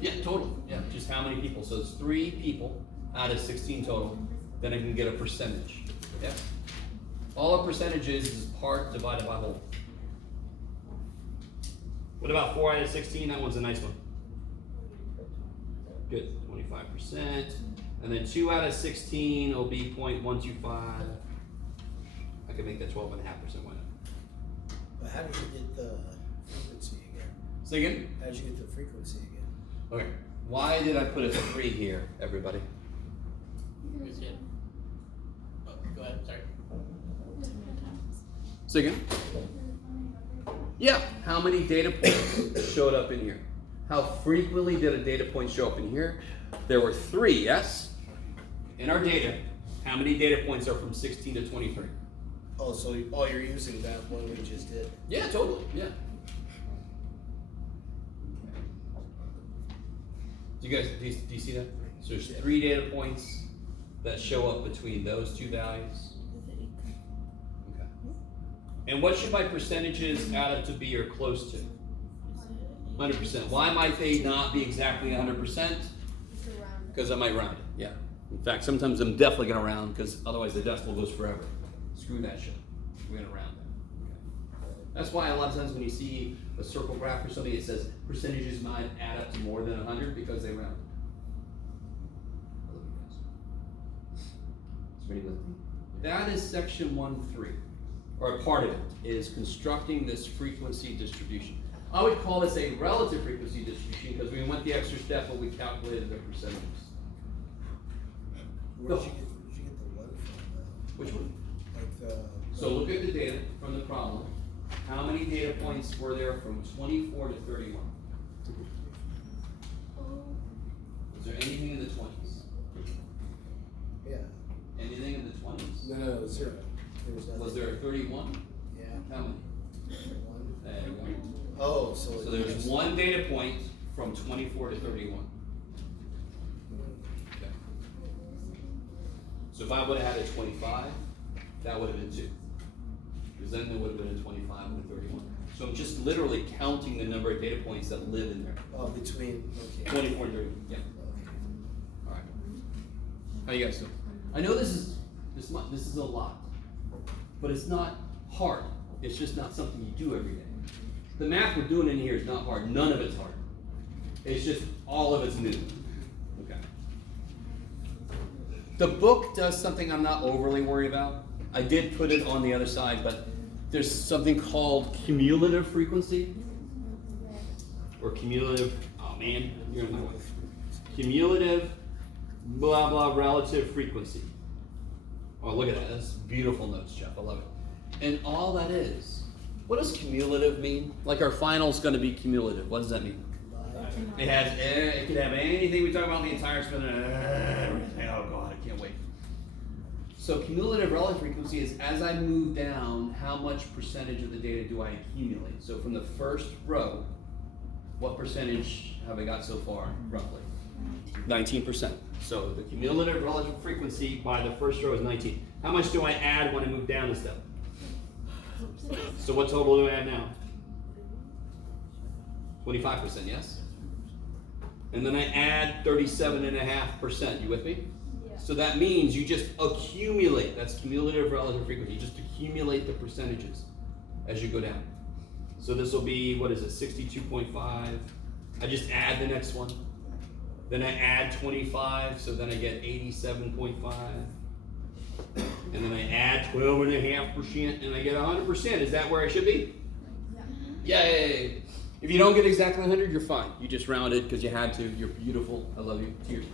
Yeah, total. Yeah, just how many people. So it's 3 people out of 16 total. Then I can get a percentage. Yeah? All a percentage is part divided by whole. What about 4 out of 16? That one's a nice one. Good, 25%. And then 2 out of 16 will be 0.125. I can make that 12.5%, why not? But how did you get the frequency again? Say again? How did you get the frequency again? Okay. Why did I put a 3 here, everybody? Who's it? Oh, go ahead, sorry. Say again? Yeah, how many data points showed up in here? How frequently did a data point show up in here? There were 3, yes? In our data, how many data points are from 16 to 23? Oh, so you're using that one we just did. Yeah, totally, yeah. Do you guys, do you see that? So there's 3 data points that show up between those 2 values. Okay. And what should my percentages add up to be or close to? 100%. Why might they not be exactly 100%? Because I might round it, yeah. In fact, sometimes I'm definitely gonna round because otherwise the decimal goes forever. Screw that shit. We're gonna round it. Okay. That's why a lot of times when you see a circle graph or something, it says percentages might add up to more than 100 because they round it. I love you guys. Is everybody with me? That is section 1.3, or a part of it, is constructing this frequency distribution. I would call this a relative frequency distribution because we went the extra step when we calculated the percentages. Where did you get the one from? Which one? Like the. So look at the data from the problem. How many data points were there from 24 to 31? Was there anything in the 20s? Yeah. Anything in the 20s? No, 0. There was nothing. Was there a 31? Yeah. How many? 1. There you go. Oh, so. So there's 1 data point from 24 to 31. Okay. So if I would have had a 25, that would have been 2. Because then there would have been a 25 and a 31. So I'm just literally counting the number of data points that live in there. Oh, between. Okay. 24 and 31. Yeah. Okay. All right. How you guys doing? I know this is a lot, but it's not hard. It's just not something you do every day. The math we're doing in here is not hard. None of it's hard. It's just all of it's new. Okay. The book does something I'm not overly worried about. I did put it on the other side, but there's something called cumulative frequency. Or cumulative, oh man, you're in my way. Cumulative, blah, blah, relative frequency. Oh, look at that. That's beautiful notes, Jeff. I love it. And all that is, what does cumulative mean? Like our final's going to be cumulative. What does that mean? It could have anything we talk about in the entire spin. Oh God, I can't wait. So cumulative relative frequency is as I move down, how much percentage of the data do I accumulate? So from the first row, what percentage have I got so far, roughly? 19%. So the cumulative relative frequency by the first row is 19. How much do I add when I move down a step? So what total do I add now? 25%, yes? And then I add 37.5%. You with me? Yeah. So that means you just accumulate. That's cumulative relative frequency. You just accumulate the percentages as you go down. So this will be, what is it, 62.5. I just add the next one. Then I add 25, so then I get 87.5. And then I add 12.5%, and I get 100%. Is that where I should be? Yeah. Yay! If you don't get exactly 100, you're fine. You just rounded because you had to. You're beautiful. I love you. Cheers.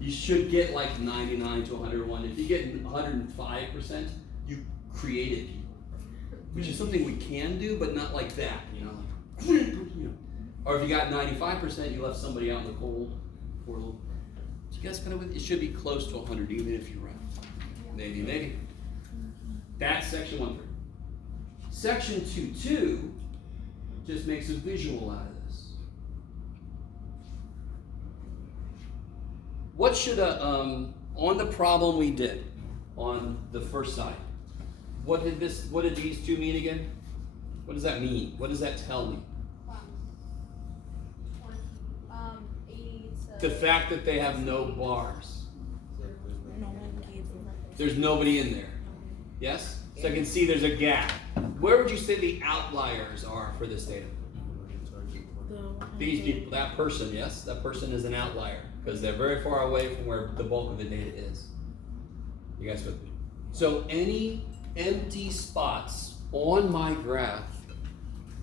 You should get like 99 to 101. If you get 105%, you created people, which is something we can do, but not like that. You know, like, you know. Or if you got 95%, you left somebody out in the cold. Poor little. You guys kind of. It should be close to 100, even if you round. Maybe. That's section 1.3. Section 2.2 just makes a visual out of this. what should on the problem we did on the first side, what did these two mean again? What does that mean? What does that tell me? 80 to. The fact that they have no bars. No one gave them. There's nobody in there. Yes? So I can see there's a gap. Where would you say the outliers are for this data? These people, that person, yes? That person is an outlier because they're very far away from where the bulk of the data is. You guys with me? So any empty spots on my graph,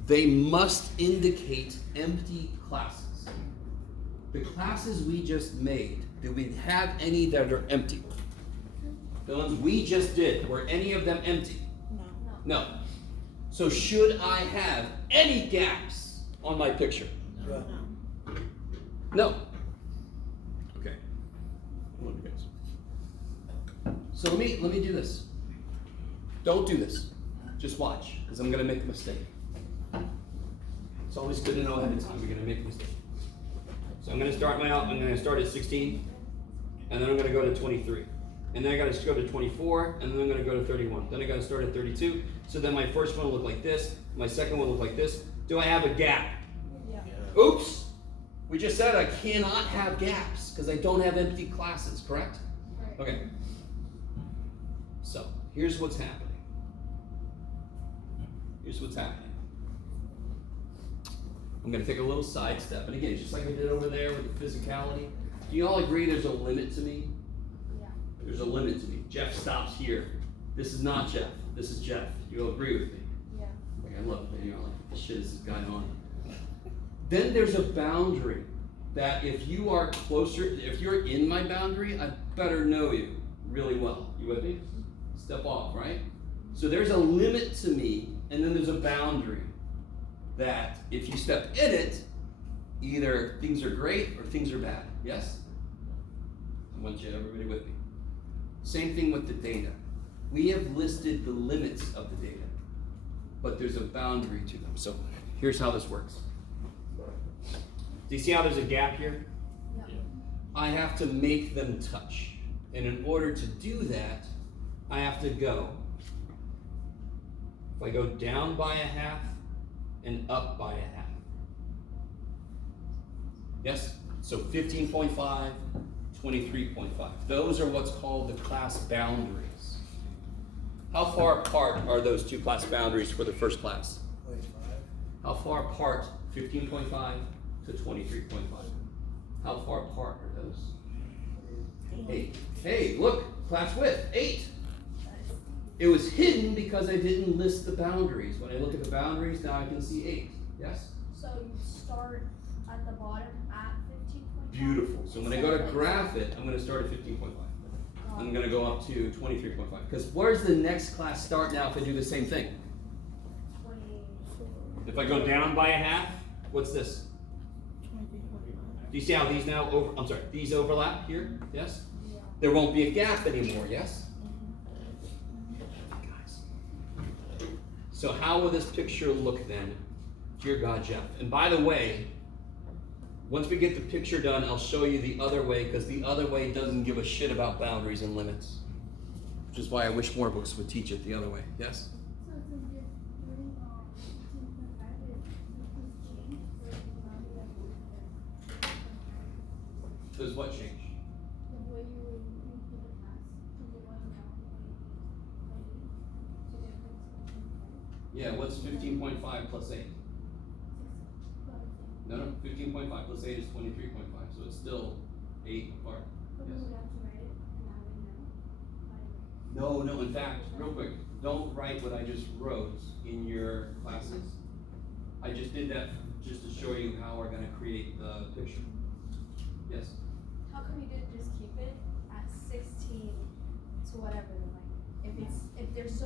they must indicate empty classes. The classes we just made, do we have any that are empty? The ones we just did, were any of them empty? No. No. So should I have any gaps on my picture? Well, No. Okay. I love you guys. So let me do this. Don't do this. Just watch, because I'm gonna make a mistake. It's always good to know ahead of time you're gonna make a mistake. So I'm gonna start at 16, and then I'm gonna go to 23. And then I gotta go to 24, and then I'm gonna go to 31. Then I gotta start at 32. So then my first one will look like this, my second one will look like this. Do I have a gap? Yeah. Oops! We just said I cannot have gaps because I don't have empty classes, correct? Right. Okay. So here's what's happening. Here's what's happening. I'm gonna take a little sidestep, and again, just like I did over there with the physicality. Do you all agree there's a limit to me? Yeah. There's a limit to me. Jeff stops here. This is not Jeff. This is Jeff. You'll agree with me. Yeah. Okay, look, and you're like, what shit is this guy on? Then there's a boundary that if you are closer, if you're in my boundary, I better know you really well. You with me? Step off, right? So there's a limit to me, and then there's a boundary that if you step in it, either things are great or things are bad. Yes? I want you, everybody with me. Same thing with the data. We have listed the limits of the data, but there's a boundary to them. So here's how this works. Do you see how there's a gap here? Yeah. I have to make them touch. And in order to do that, I have to go. If I go down by a half and up by a half. Yes? So 15.5, 23.5. Those are what's called the class boundaries. How far apart are those two class boundaries for the first class? 0.5. How far apart 15.5 to 23.5? How far apart are those? 8. Hey, look, class width, 8. It was hidden because I didn't list the boundaries. When I look at the boundaries, now I can see 8. Yes? So you start at the bottom at 15.5. Beautiful. So when I go to graph it, I'm going to start at 15.5. I'm going to go up to 23.5. Because where's the next class start now if I do the same thing? 24. If I go down by a half, what's this? Do you see how these now these overlap here? Yes? Yeah. There won't be a gap anymore, yes? Guys. So how will this picture look then? Dear God, Jeff. And by the way, once we get the picture done, I'll show you the other way, because the other way doesn't give a shit about boundaries and limits. Which is why I wish more books would teach it the other way, yes? So it's a bit during 15.5 is change. Does what change? The way you do the class to the one down by 8. Yeah, what's 15.5 plus 8? No, 15.5 plus 8 is 23.5, so it's still 8 apart. Yes. No, in fact, real quick, don't write what I just wrote in your classes. I just did that just to show you how we're going to create the picture. Yes? How come you didn't just keep it at 16 to whatever the like? If there's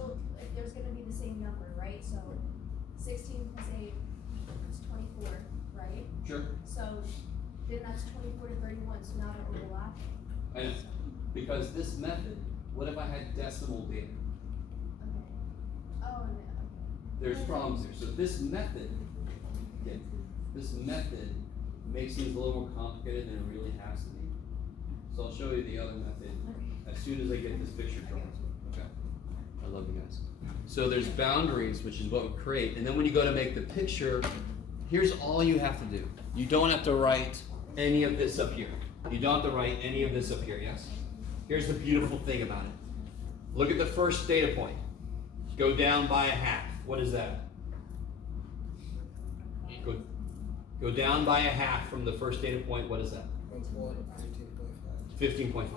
gonna be the same number, right? So 16 plus 8 is 24, right? Sure. So then that's 24 to 31. So now they're overlapping. I know. Because this method, what if I had decimal data? Okay. Oh no. Okay. There's problems here. So this method makes things a little more complicated than it really has to be. So I'll show you the other method as soon as I get this picture drawn. Okay. I love you guys. So there's boundaries, which is what we create. And then when you go to make the picture, here's all you have to do. You don't have to write any of this up here. You don't have to write any of this up here, yes? Here's the beautiful thing about it. Look at the first data point. Go down by a half. What is that? Go down by a half from the first data point. What is that? 15.5.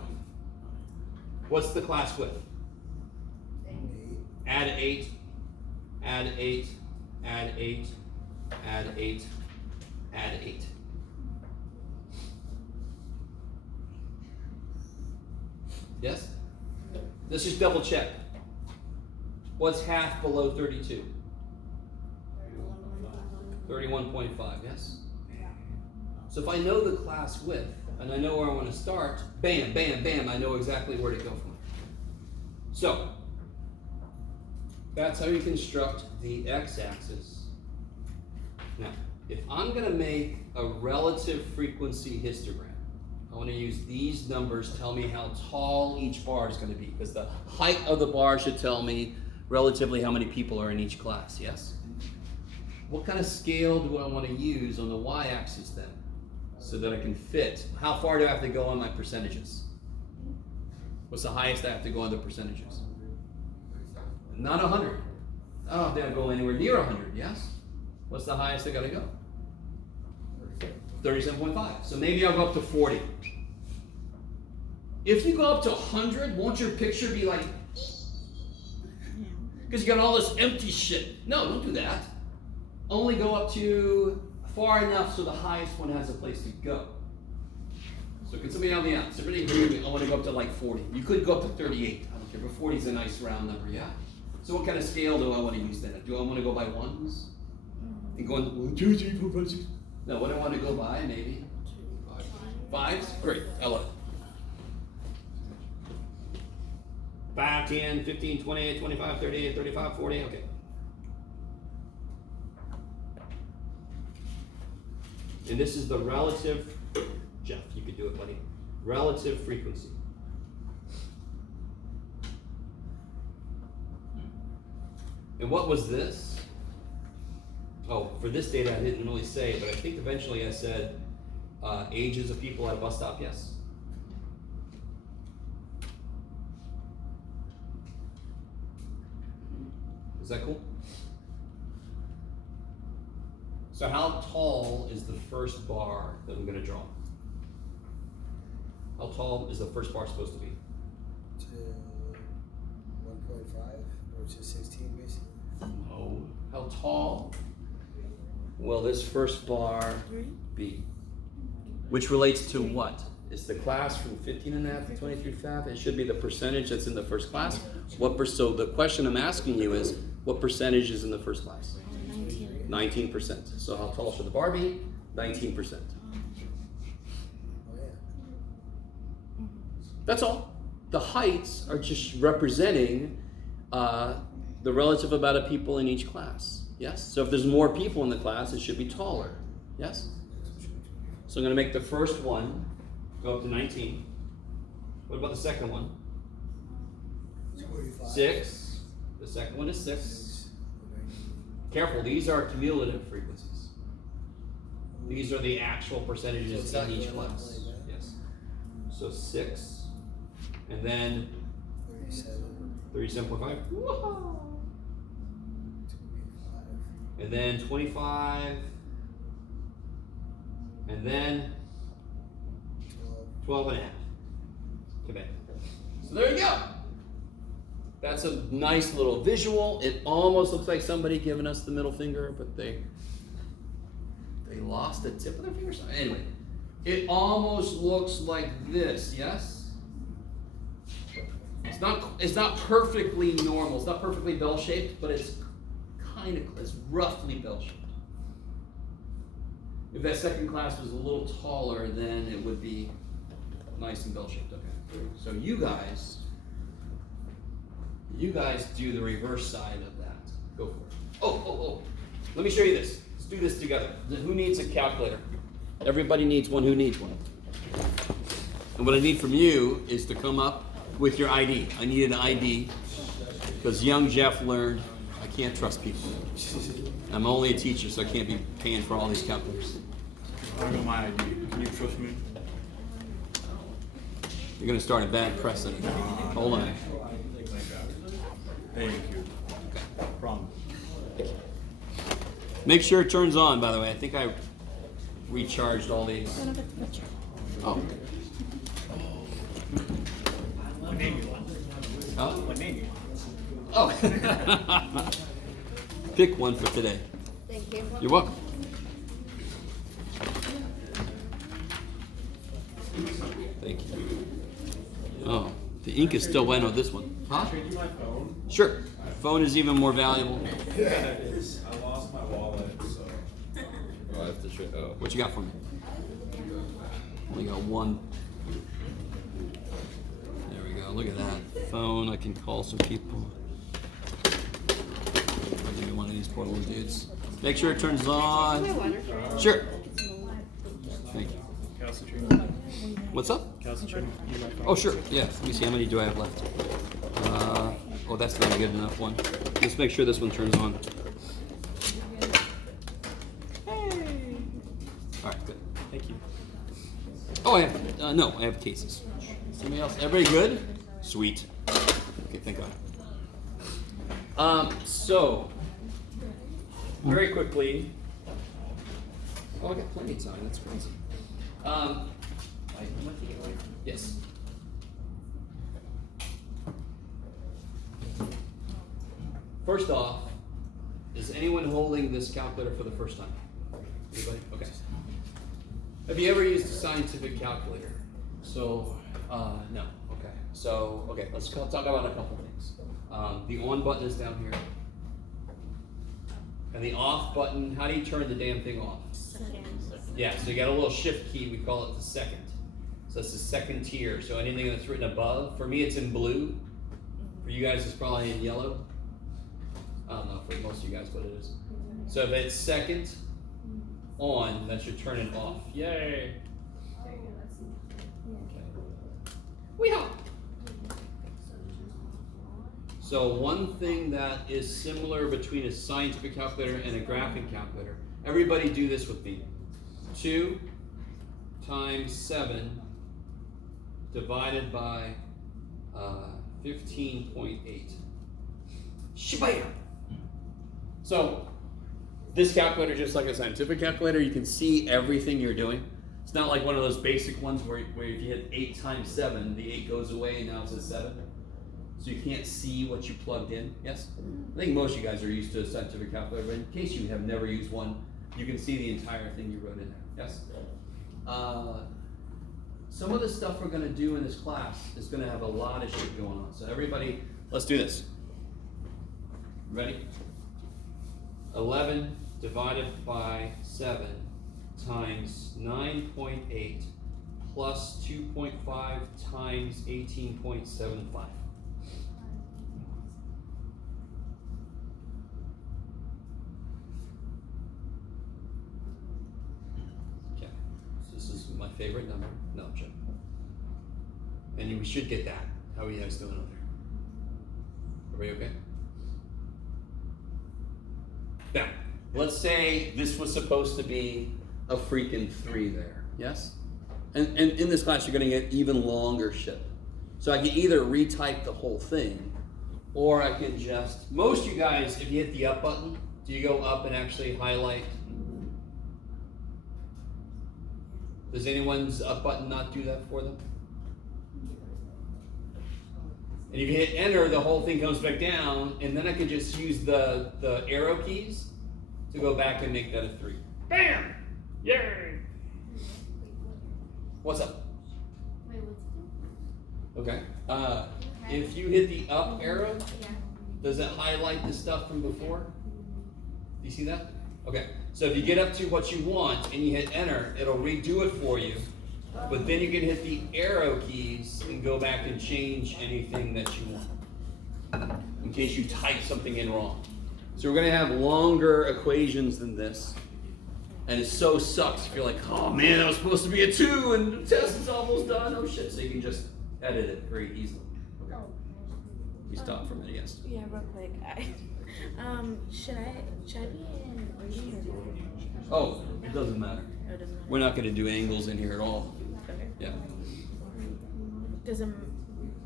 What's the class width? 8. Add 8, add 8, add 8, add 8, add 8. Yes? Let's just double check. What's half below 32? 31.5, yes? So if I know the class width, and I know where I want to start, bam, bam, bam, I know exactly where to go from. So, that's how you construct the x-axis. Now, if I'm going to make a relative frequency histogram, I want to use these numbers to tell me how tall each bar is going to be, because the height of the bar should tell me relatively how many people are in each class, yes? What kind of scale do I want to use on the y-axis then, so that I can fit? How far do I have to go on my percentages? What's the highest I have to go on the percentages? Not 100. I don't have to go anywhere near 100, yes? What's the highest I got to go? 37.5. So maybe I'll go up to 40. If you go up to 100, won't your picture be like, because you got all this empty shit? No, don't do that. Only go up to far enough so the highest one has a place to go. So can somebody help me out? Somebody agree with me? I want to go up to like 40. You could go up to 38. I don't care, but 40 is a nice round number, yeah? So what kind of scale do I want to use then? Do I want to go by ones? And go on 1, 2, 3, 4, 5, 6? No, what do I want to go by? Maybe 5s? Great, I love it. 5, 10, 15, 20, 25, 30, 35, 40, okay. And this is the relative, Jeff, you could do it, buddy. Relative frequency. And what was this? Oh, for this data I didn't really say, but I think eventually I said ages of people at a bus stop, yes? Is that cool? So how tall is the first bar that I'm going to draw? How tall is the first bar supposed to be? To 1.5 or to 16 basically. No. How tall will this first bar be? Which relates to what? It's the class from 15.5 to 23.5. It should be the percentage that's in the first class. So the question I'm asking you is, what percentage is in the first class? 19%. So how tall should the bar be? 19%. Oh yeah. That's all. The heights are just representing the relative amount of people in each class. Yes? So if there's more people in the class, it should be taller. Yes? So I'm going to make the first one go up to 19. What about the second one? 25. 6. The second one is 6. Careful, these are cumulative frequencies. These are the actual percentages So it's in not each going up class. like that? Yes. So 6, and then 37.5. Whoa. And then 25, and then 12 and a half. Okay. So there you go. That's a nice little visual. It almost looks like somebody giving us the middle finger, but they lost the tip of their finger. Anyway, it almost looks like this, yes? It's not perfectly normal. It's not perfectly bell-shaped, but it's roughly bell-shaped. If that second class was a little taller, then it would be nice and bell-shaped. Okay. So you guys do the reverse side of that. Go for it. Oh. Let me show you this. Let's do this together. Who needs a calculator? Everybody needs one. Who needs one? And what I need from you is to come up with your ID. I need an ID because young Jeff learned I can't trust people. I'm only a teacher, so I can't be paying for all these calculators. I don't know my ID. Can you trust me? You're going to start a bad precedent. Hold on. Thank you. Promise. Make sure it turns on, by the way. I think I recharged all these. Oh. What name you want? Oh. What name you want? Oh. Pick one for today. Thank you. You're welcome. Thank you. Oh, the ink is still wet on this one. Huh? Trade you my phone? Sure. Phone is even more valuable. Yeah, it is. I lost my wallet, so. Oh, I have to show. Oh. What you got for me? Only got one. There we go. Look at that. Phone. I can call some people. I'll give me one of these poor little dudes. Make sure it turns on. Sure. Thank you. Calcitrine. What's up? Calcitrine. You my phone? Oh, sure. Yeah. Let me see. How many do I have left? Oh, that's not a good enough one. Let's make sure this one turns on. All right, good. Thank you. Oh, I have, no, I have cases. Somebody else? Everybody good? Sweet. Okay, thank God. So, very quickly. Oh, I got plenty of time. That's crazy. Yes. First off, is anyone holding this calculator for the first time? Anybody? Okay. Have you ever used a scientific calculator? So, no. Okay. So, okay, let's talk about a couple things. The on button is down here. And the off button, how do you turn the damn thing off? Yeah, so you got a little shift key, we call it the second. So that's the second tier. So anything that's written above, for me it's in blue. For you guys it's probably in yellow. I don't know for most of you guys what it is. So if it's second on, that should turn it off. Yay! We help. So one thing that is similar between a scientific calculator and a graphing calculator, everybody do this with me. 2 times 7 divided by 15.8. Shabam! So this calculator, just like a scientific calculator, you can see everything you're doing. It's not like one of those basic ones where if you hit 8 times 7, the 8 goes away and now it says 7. So you can't see what you plugged in. Yes? I think most of you guys are used to a scientific calculator, but in case you have never used one, you can see the entire thing you wrote in there. Yes? Some of the stuff we're going to do in this class is going to have a lot of shit going on. So everybody, let's do this. Ready? 11 divided by 7 times 9.8 plus 2.5 times 18.75. Okay, so this is my favorite number. No, I'm joking. And we should get that. How are you guys doing out there? Everybody okay? Now, let's say this was supposed to be a freaking 3 there, yes? And in this class, you're gonna get even longer shit. So I can either retype the whole thing, or I can just, most of you guys, if you hit the up button, do you go up and actually highlight? Does anyone's up button not do that for them? And if you hit enter, the whole thing comes back down, and then I can just use the arrow keys to go back and make that a 3. Bam! Yay! What's up? Wait, what's Okay. If you hit the up arrow, does it highlight the stuff from before? Do you see that? Okay. So if you get up to what you want and you hit enter, it'll redo it for you. But then you can hit the arrow keys and go back and change anything that you want, in case you type something in wrong. So we're going to have longer equations than this. And it so sucks if you're like, oh man, that was supposed to be a 2 and the test is almost done. Oh shit. So you can just edit it very easily. Okay. We stop for a minute, yes. Yeah, real quick. Should I be in reading or Oh, it doesn't matter. no? It doesn't matter. We're not going to do angles in here at all. Okay. Yeah.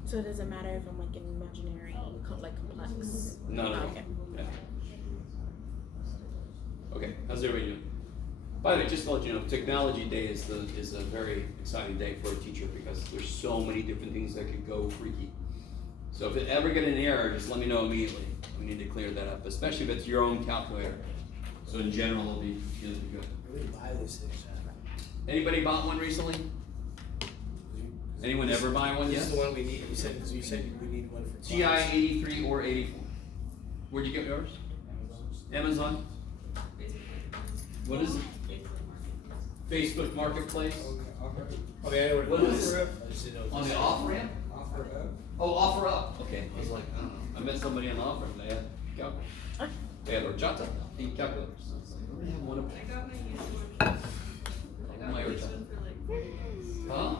So does it matter if I'm like in imaginary, like complex? No. Okay. Yeah. Okay, how's everybody doing? By the way, just to let you know, Technology Day is a very exciting day for a teacher because there's so many different things that could go freaky. So if it ever get an error, just let me know immediately. We need to clear that up, especially if it's your own calculator. So in general, it'll be good. We buy these things. Anybody bought one recently? Anyone ever buy one This yet? is the one we need. You said we need one for GI 83 or 84. Where'd you get yours? Amazon? What is it? Facebook Marketplace? Okay, I know What is it? I just didn't know. On the off ramp? Oh, offer up. Okay, I was like, I don't know. I met somebody on the off ramp. They had calculators. They had horchata, calculators. So I was like, we have one of I got my used one. I got my used one for like $40. Huh?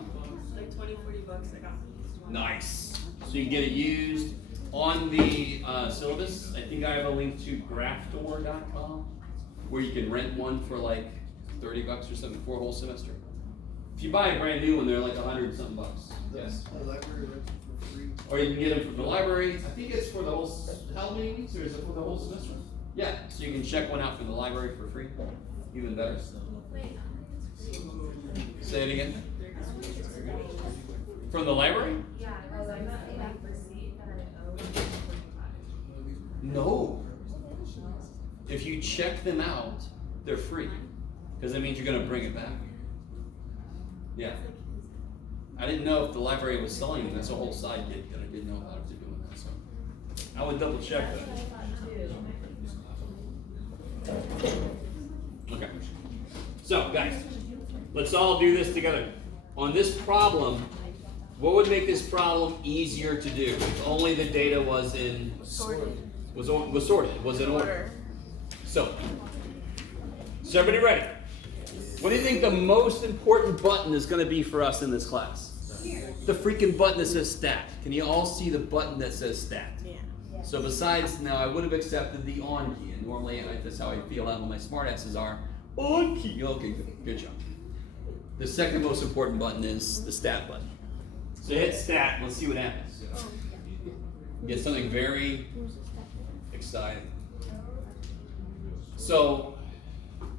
Like 20, $40. I got my used one. Nice. So you can get it used on the syllabus. I think I have a link to graphdoor.com where you can rent one for like $30 or something for a whole semester. If you buy a brand new one, they're like $100-something bucks. Yes. The library rents for free. Or you can get them from the library. I think it's for the whole, how many weeks, or is it for the whole semester? Yeah, so you can check one out from the library for free. Even better. Say it again. From the library? Yeah, because I got a receipt that I owe $25. No. If you check them out, they're free. Because that means you're going to bring it back. Yeah. I didn't know if the library was selling them. That's a whole side gig that I didn't know about if they're doing that. So I would double check that. Okay. So, guys, let's all do this together. On this problem, what would make this problem easier to do if only the data was in was sorted, was in order? So everybody ready? What do you think the most important button is going to be for us in this class? The freaking button that says stat. Can you all see the button that says stat? Yeah. So besides, now I would have accepted the on key, and normally that's how I feel out when my smart asses are. On key. Okay, good job. The second most important button is the stat button. So hit stat, let's see what happens. Get something very exciting. So,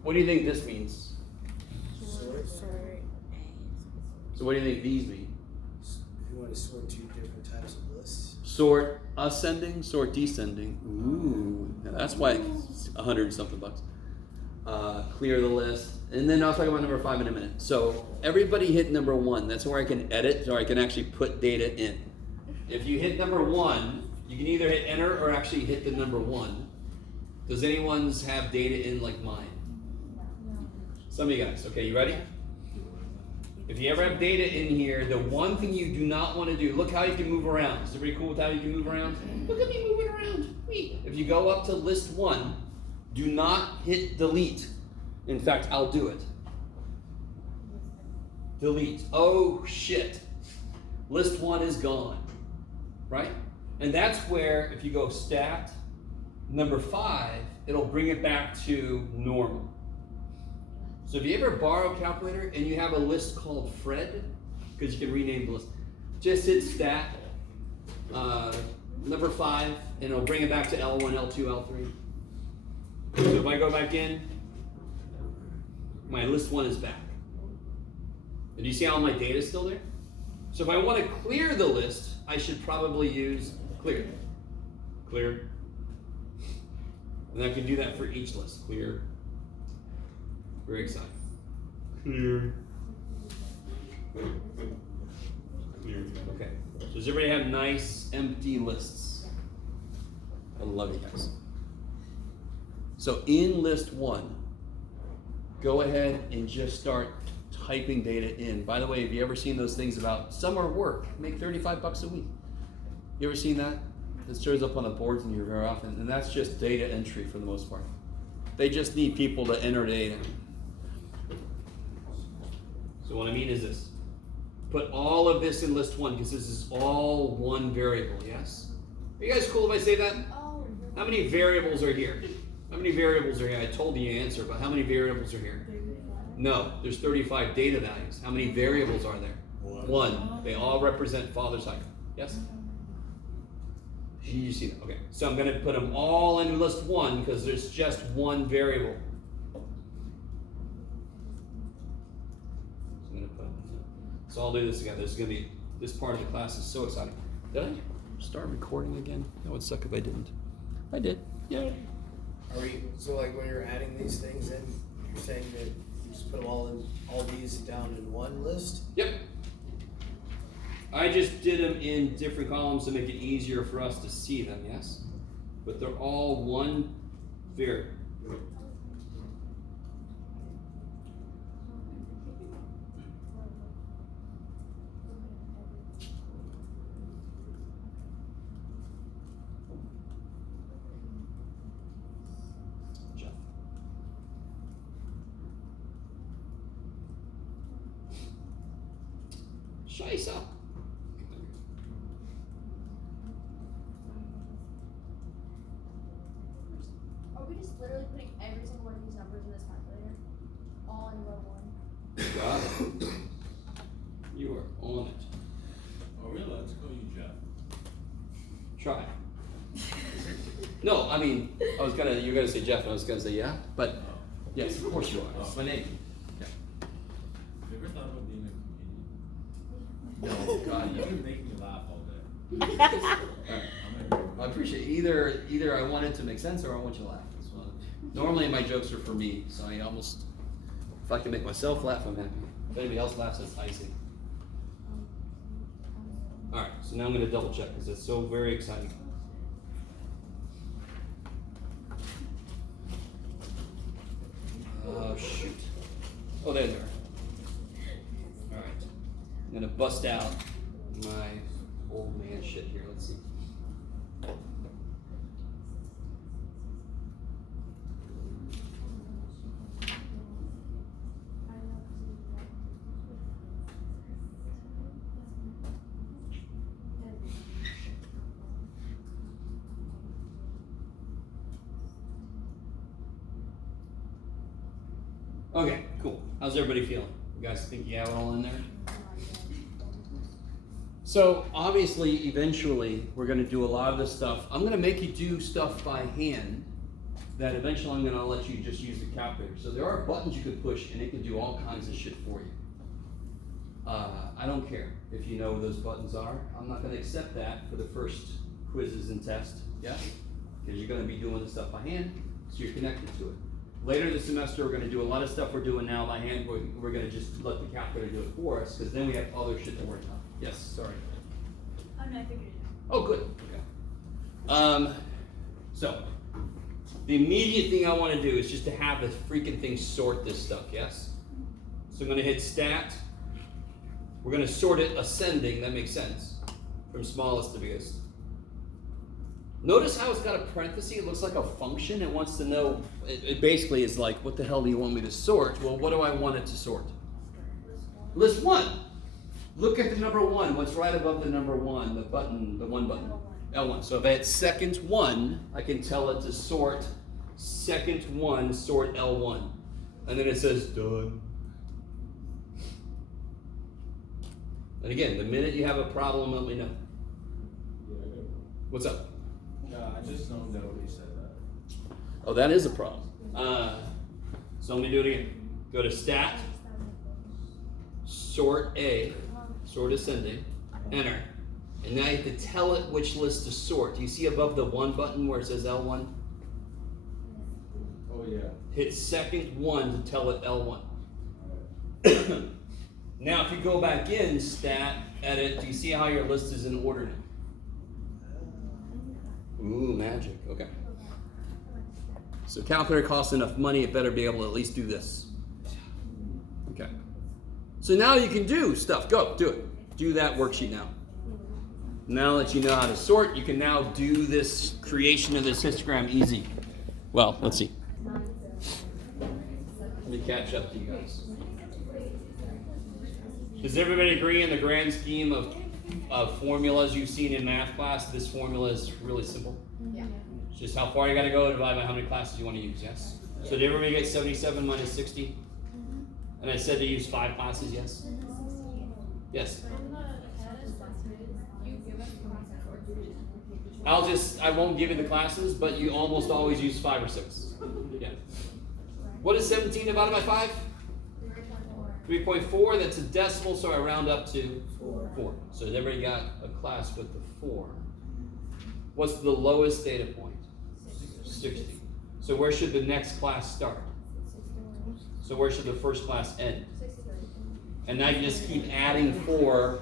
what do you think this means? So what do you think these mean? If you want to sort two different types of lists. Sort ascending, sort descending. Ooh, now that's why it's $100-something bucks. Clear the list, and then I'll talk about number 5 in a minute. So everybody hit number 1. That's where I can edit, or I can actually put data in. If you hit number 1, you can either hit enter or actually hit the number 1. Does anyone's have data in like mine? Some of you guys. Okay, you ready? If you ever have data in here, the one thing you do not want to do, look how you can move around. Is everybody cool with how you can move around? Look at me moving around. Wait. If you go up to list 1, do not hit delete. In fact, I'll do it. Delete. Oh shit. List 1 is gone. Right? And that's where, if you go stat, number 5, it'll bring it back to normal. So if you ever borrow a calculator and you have a list called Fred, because you can rename the list, just hit stat, number 5, and it'll bring it back to L1, L2, L3. So if I go back in, my list 1 is back. And do you see how my data is still there? So if I want to clear the list, I should probably use clear. Clear. And I can do that for each list. Clear. Very exciting. Clear. Clear. Okay. So does everybody have nice empty lists? I love you guys. So in list 1, go ahead and just start typing data in. By the way, have you ever seen those things about summer work, make $35 a week? You ever seen that? It shows up on the boards in here very often, and that's just data entry for the most part. They just need people to enter data. So what I mean is this. Put all of this in list 1 because this is all one variable, yes? Are you guys cool if I say that? Oh. How many variables are here? How many variables are here? I told you the answer, but how many variables are here? No, there's 35 data values. How many variables are there? 1. They all represent father's height. Yes? You see that? Okay. So I'm going to put them all into list 1 because there's just one variable. So I'll do this together. This is going to be, this part of the class is so exciting. Did I start recording again? That would suck if I didn't. I did. Yeah. So like when you're adding these things in, you're saying that you just put them all these down in one list? Yep. I just did them in different columns to make it easier for us to see them, yes? But they're all one variable. Scheiße. Are we just literally putting every single one of these numbers in this calculator? All in row 1? Got it. You are on it. Oh, really? Let's call you Jeff. Try. No, I mean, you were gonna say Jeff, and I was gonna say yeah, but yes, of course you are. That's my name. Have you ever thought about being a comedian? No, God, You've no. been making me laugh all day. I appreciate it. Either I want it to make sense or I want you to laugh. So, normally my jokes are for me, so I almost, if I can make myself laugh, I'm happy. If anybody else laughs, that's icing. All right, so now I'm going to double check because it's so very exciting. Oh shoot! Oh, there they are. All right, I'm going to bust out my old man shit here. Let's see. Okay, cool. How's everybody feeling? You guys think you have it all in there? So obviously, eventually, we're going to do a lot of this stuff. I'm going to make you do stuff by hand that eventually I'm going to let you just use the calculator. So there are buttons you could push and it can do all kinds of shit for you. I don't care if you know where those buttons are. I'm not going to accept that for the first quizzes and tests, yeah? Because you're going to be doing the stuff by hand, so you're connected to it. Later this semester, we're going to do a lot of stuff we're doing now by hand. We're going to just let the calculator do it for us, because then we have other shit to work on. Yes, sorry. Oh no, I figured it out. Oh, good. Okay. So, the immediate thing I want to do is just to have the freaking thing sort this stuff, yes? So I'm going to hit stat. We're going to sort it ascending, that makes sense, from smallest to biggest. Notice how it's got a parenthesis. It looks like a function. It wants to know, it basically is like, what the hell do you want me to sort? Well, what do I want it to sort? List 1. Look at the number 1. What's right above the number 1? The button, the 1 button. L1. So if I hit second 1, I can tell it to sort second 1, sort L1. And then it says done. And again, the minute you have a problem, let me know. Yeah, I got it. What's up? I just know that nobody said that. Oh, that is a problem. So let me do it again. Go to stat, sort A, sort ascending, enter. And now you have to tell it which list to sort. Do you see above the 1 button where it says L1? Oh, yeah. Hit second 1 to tell it L1. Now if you go back in, stat, edit, do you see how your list is in order now? Ooh, magic, okay. So calculator costs enough money, it better be able to at least do this. Okay. So now you can do stuff, go, do it. Do that worksheet now. Now that you know how to sort, you can now do this creation of this histogram easy. Well, let's see. Let me catch up to you guys. Does everybody agree in the grand scheme of formulas you've seen in math class? This formula is really simple. Yeah. It's just how far you gotta go divided by how many classes you want to use, yes? So did everybody get 77 minus 60? And I said to use 5 classes, yes? Yes. I won't give you the classes, but you almost always use 5 or 6. Yeah. What is 17 divided by 5? 3.4, that's a decimal, so I round up to 4. So everybody got a class with the 4. What's the lowest data point? 60. So where should the next class start? So where should the first class end? And now you just keep adding 4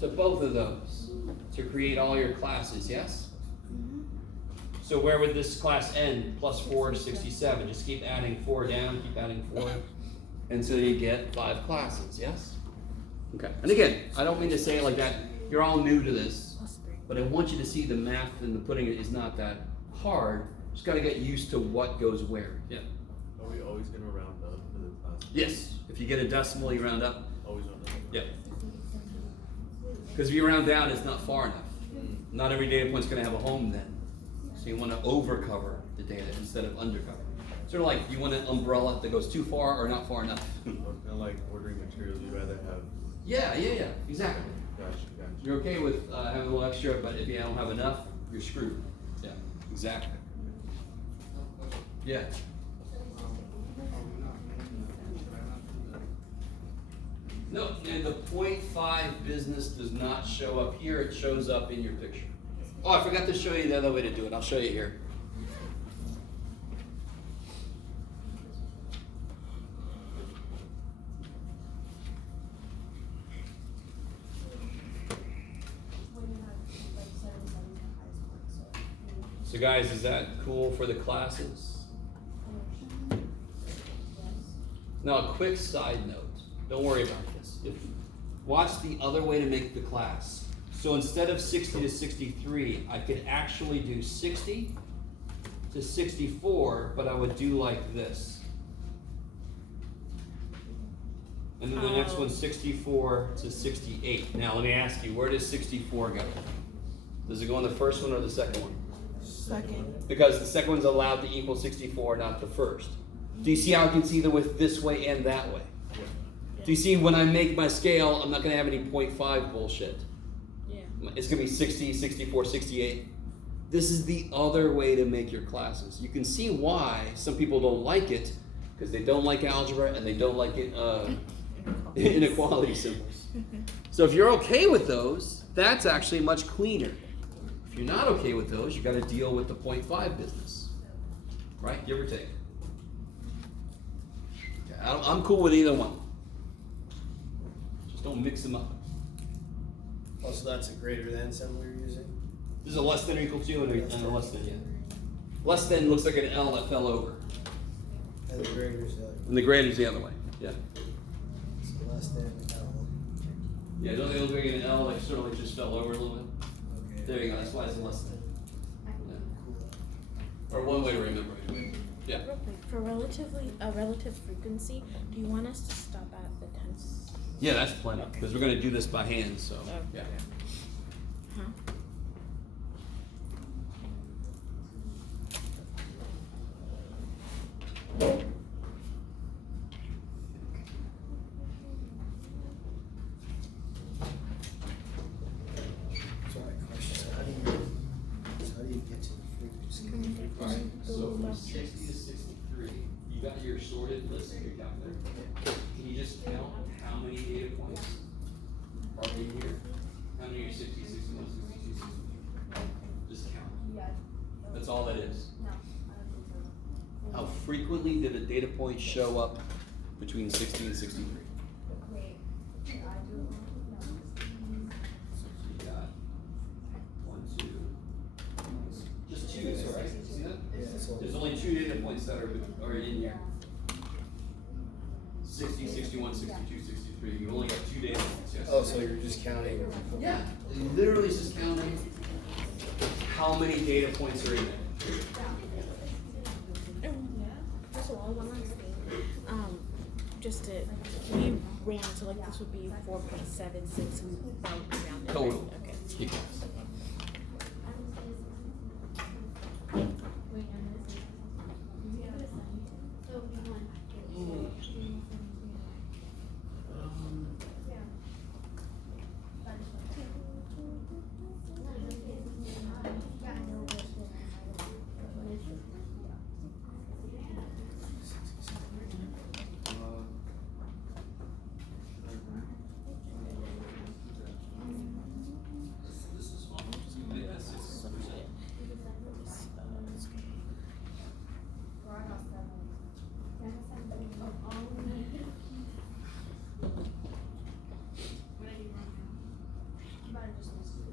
to both of those to create all your classes, yes? So where would this class end? Plus 4, 67. Just keep adding 4 down, keep adding 4 until you get 5 classes, yes? Okay. And again, I don't mean to say it like that. You're all new to this, but I want you to see the math and the putting it is not that hard. Just got to get used to what goes where. Yeah. Are we always gonna round up for the class? Yes. If you get a decimal, you round up. Always round up. Yeah. Because if you round down, it's not far enough. Not every data point's going to have a home then. So you want to overcover the data instead of undercover. Sort of like you want an umbrella that goes too far or not far enough. Or kind of like ordering materials, you'd rather have. Yeah, exactly. Gotcha. You're okay with having a little extra, but if you don't have enough, you're screwed. Yeah, exactly. Yeah. No, and the 0.5 business does not show up here, it shows up in your picture. Oh, I forgot to show you the other way to do it. I'll show you here. So guys, is that cool for the classes? Now, a quick side note. Don't worry about this. Watch the other way to make the class. So instead of 60 to 63, I could actually do 60 to 64, but I would do like this. And then the next one's 64 to 68. Now let me ask you, where does 64 go? Does it go on the first one or the second one? Second. Because the second one's allowed to equal 64, not the first. Do you see how I can see the width this way and that way? Do you see when I make my scale, I'm not going to have any 0.5 bullshit. Yeah. It's going to be 60, 64, 68. This is the other way to make your classes. You can see why some people don't like it, because they don't like algebra and they don't like it, inequality symbols. So if you're okay with those, that's actually much cleaner. If you're not okay with those, you got to deal with the 0.5 business. Right? Give or take. Okay, I'm cool with either one. Just don't mix them up. Oh, so that's a greater than symbol you're using? This is a less than or equal to and a less than, yeah. Less than looks like an L that fell over. And the greater is the other. And the greater is the other way. Yeah. So less than L. Yeah, don't they look like an L like sort of like just fell over a little bit? Okay. There you go, that's why it's a less than. Yeah. Or one way to remember it. Anyway. Yeah. Real quick, for relative frequency, do you want us to stop at the tenths? Yeah, that's plenty. Because we're gonna do this by hand, so yeah. Huh? So my question is, how do you get to the frequency? Alright, so from 60 to 63, you got your sorted list of your calculator. Can you just count how many data points are in here? How many are 60, 61, 62, 63? Just count. Yeah. That's all that is. No, I don't think so. How frequently did a data point show up between 60 and 63? Wait, I do, no. So you got 1, 2, just 2 there, right? See that? Yeah, that's all. There's only 2 data points that are in here. 60, 61, 62, 63. You only got 2 data points, yes? Oh, so you're just counting? Yeah, it literally is just counting how many data points are in there. First of all, one last thing. just to, we round, so like this would be 4.76 about round it, Total. right? Okay. Yes.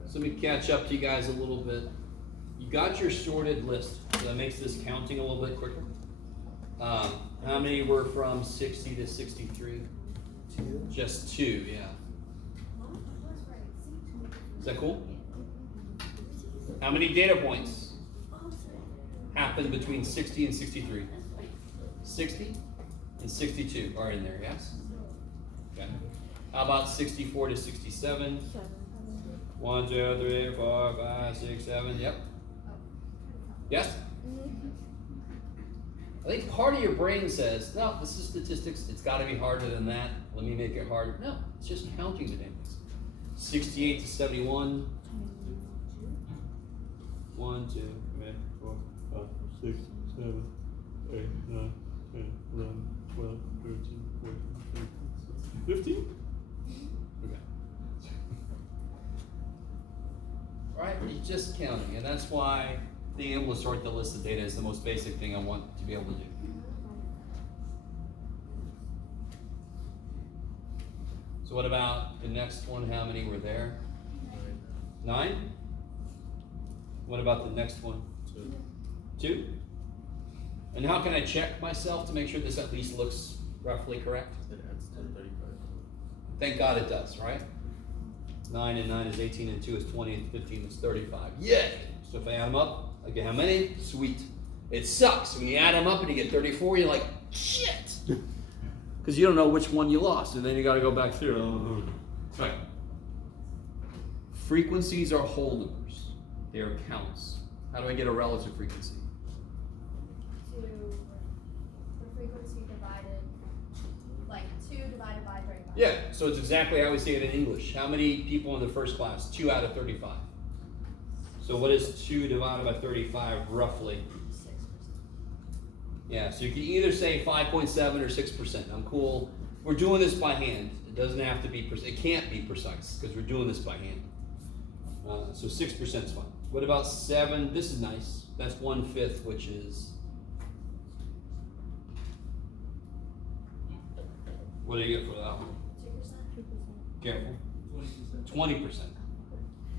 So let me catch up to you guys a little bit. You got your sorted list, so that makes this counting a little bit quicker. How many were from 60 to 63? 2. Just 2, yeah. Is that cool? How many data points happened between 60 and 63? 60 and 62 are in there, yes? Okay. How about 64 to 67? 1, 2, 3, 4, 5, 6, 7. Yep. Yes? I think part of your brain says, no, this is statistics. It's got to be harder than that. Let me make it harder. No, it's just counting the things. 68 to 71. 1, 2, 3, 4, 5, 6, 7, 8, 9, 10, 11, 12, 13, 14, 15, 16, 15? Okay. Right? It's just counting, and that's why being able to sort the list of data is the most basic thing I want to be able to do. So what about the next one? How many were there? 9? What about the next one? 2? And how can I check myself to make sure this at least looks roughly correct? It adds 1035. Thank God it does, right? 9 and 9 is 18 and 2 is 20 and 15 is 35. Yay! So if I add them up, I get how many? Sweet. It sucks when you add them up and you get 34, you're like, shit! Because you don't know which one you lost, and then you got to go back through. Right. Frequencies are whole numbers. They are counts. How do I get a relative frequency? To the frequency divided, like 2 divided by 35. Yeah, so it's exactly how we say it in English. How many people in the first class? 2 out of 35. So what is 2 divided by 35 roughly? 6%. Yeah, so you can either say 5.7 or 6%. I'm cool. We're doing this by hand. It doesn't have to be precise. It can't be precise because we're doing this by hand. So 6% is fine. What about 7? This is nice. That's 1/5, which is... What do you get for that one? 2%. Careful. 20%.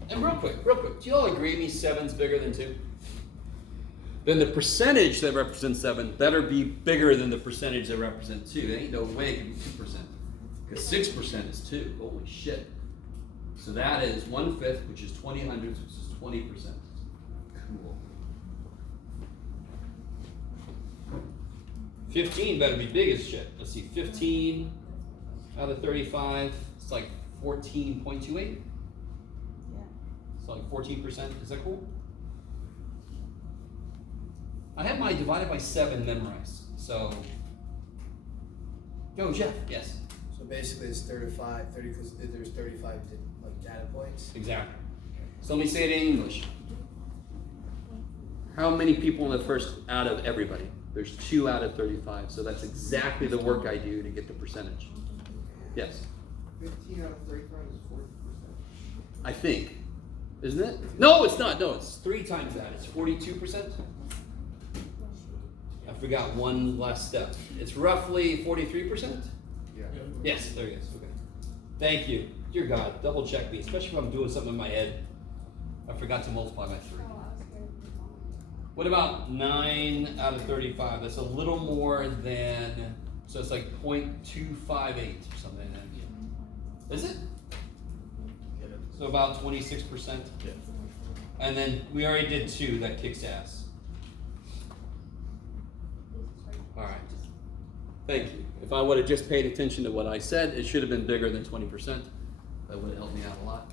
And real quick, do you all agree me 7's bigger than 2? Then the percentage that represents 7 better be bigger than the percentage that represents 2. There ain't no way it can be 2%. Because 6% is 2. Holy shit. So that is 1/5, which is 20 hundredths, which is 20%. Cool. 15 better be big as shit. Let's see, 15 out of 35, it's like 14.28. Yeah. It's like 14%. Is that cool? I have my divided by 7 memorized. So, go Jeff. Yes. So basically it's 30 because there's 35 like data points. Exactly. So let me say it in English. How many people in the first out of everybody? There's 2 out of 35. So that's exactly the work I do to get the percentage. Yes. 15 out of 35 is 40%. I think. Isn't it? No, it's not. No, it's 3 times that. It's 42%. I forgot one last step. It's roughly 43%? Yeah. Yes, there it is. Okay. Thank you. Dear God, double check me, especially if I'm doing something in my head. I forgot to multiply by 3. Oh, I was scared of the phone. What about 9 out of 35? That's a little more than, so it's like 0.258 or something like that. Is it? Yeah. So about 26%? Yeah. And then we already did 2, that kicks ass. All right. Thank you. If I would have just paid attention to what I said, it should have been bigger than 20%. That would have helped me out a lot.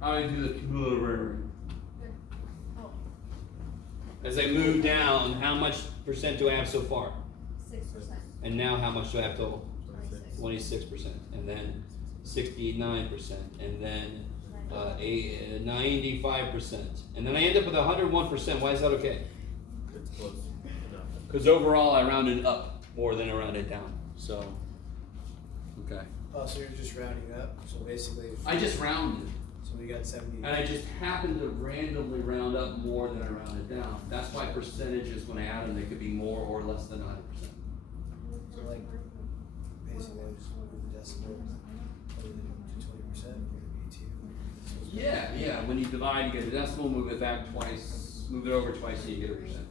How do I do the cumulative? Oh, As I move down, how much percent do I have so far? 6%. And now how much do I have total? 26. 26%. And then 69%. And then 95%. And then I end up with 101%. Why is that okay? It's close enough. Because overall I rounded up more than I rounded down. So, okay. Oh, so you're just rounding up, so basically. I just rounded. So we got 70. And I just happened to randomly round up more than I rounded down. That's why percentages, when I add them, they could be more or less than 100%. So like, basically I just move the decimal, put it to 20%, would it be 2? Yeah. When you divide, you get a decimal, move it back twice, move it over twice, and you get a percent.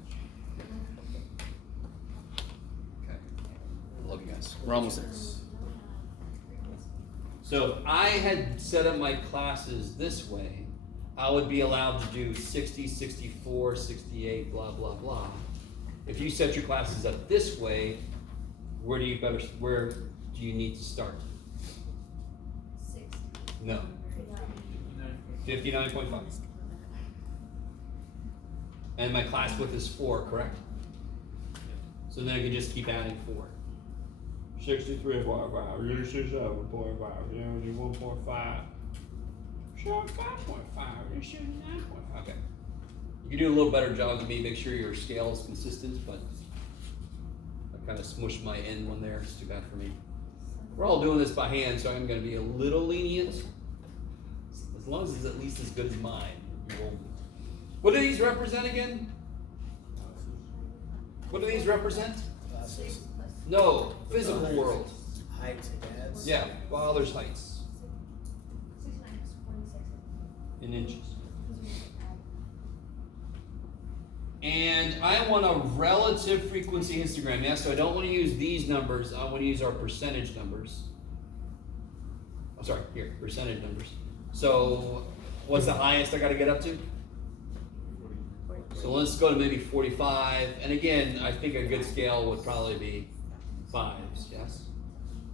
Okay. Love you guys. We're almost there. So if I had set up my classes this way, I would be allowed to do 60, 64, 68, blah, blah, blah. If you set your classes up this way, where do you need to start? 6. No. 59.5. And my class width is 4, correct? So then I can just keep adding 4. 63.5, 67.5, 1.5, 5.5, 9.5. Okay. You can do a little better job than me, make sure your scale is consistent, but I kind of smushed my end one there. It's too bad for me. We're all doing this by hand, so I'm going to be a little lenient. As long as it's at least as good as mine. What do these represent again? What do these represent? Classes, No, physical world. heights and adds. Yeah, father's heights 69 is 46. in inches. And I want a relative frequency histogram. Yeah, so I don't want to use these numbers. I want to use our percentage numbers. I'm sorry, here, percentage numbers. So what's the highest I got to get up to? So let's go to maybe 45. And again, I think a good scale would probably be 5s, yes?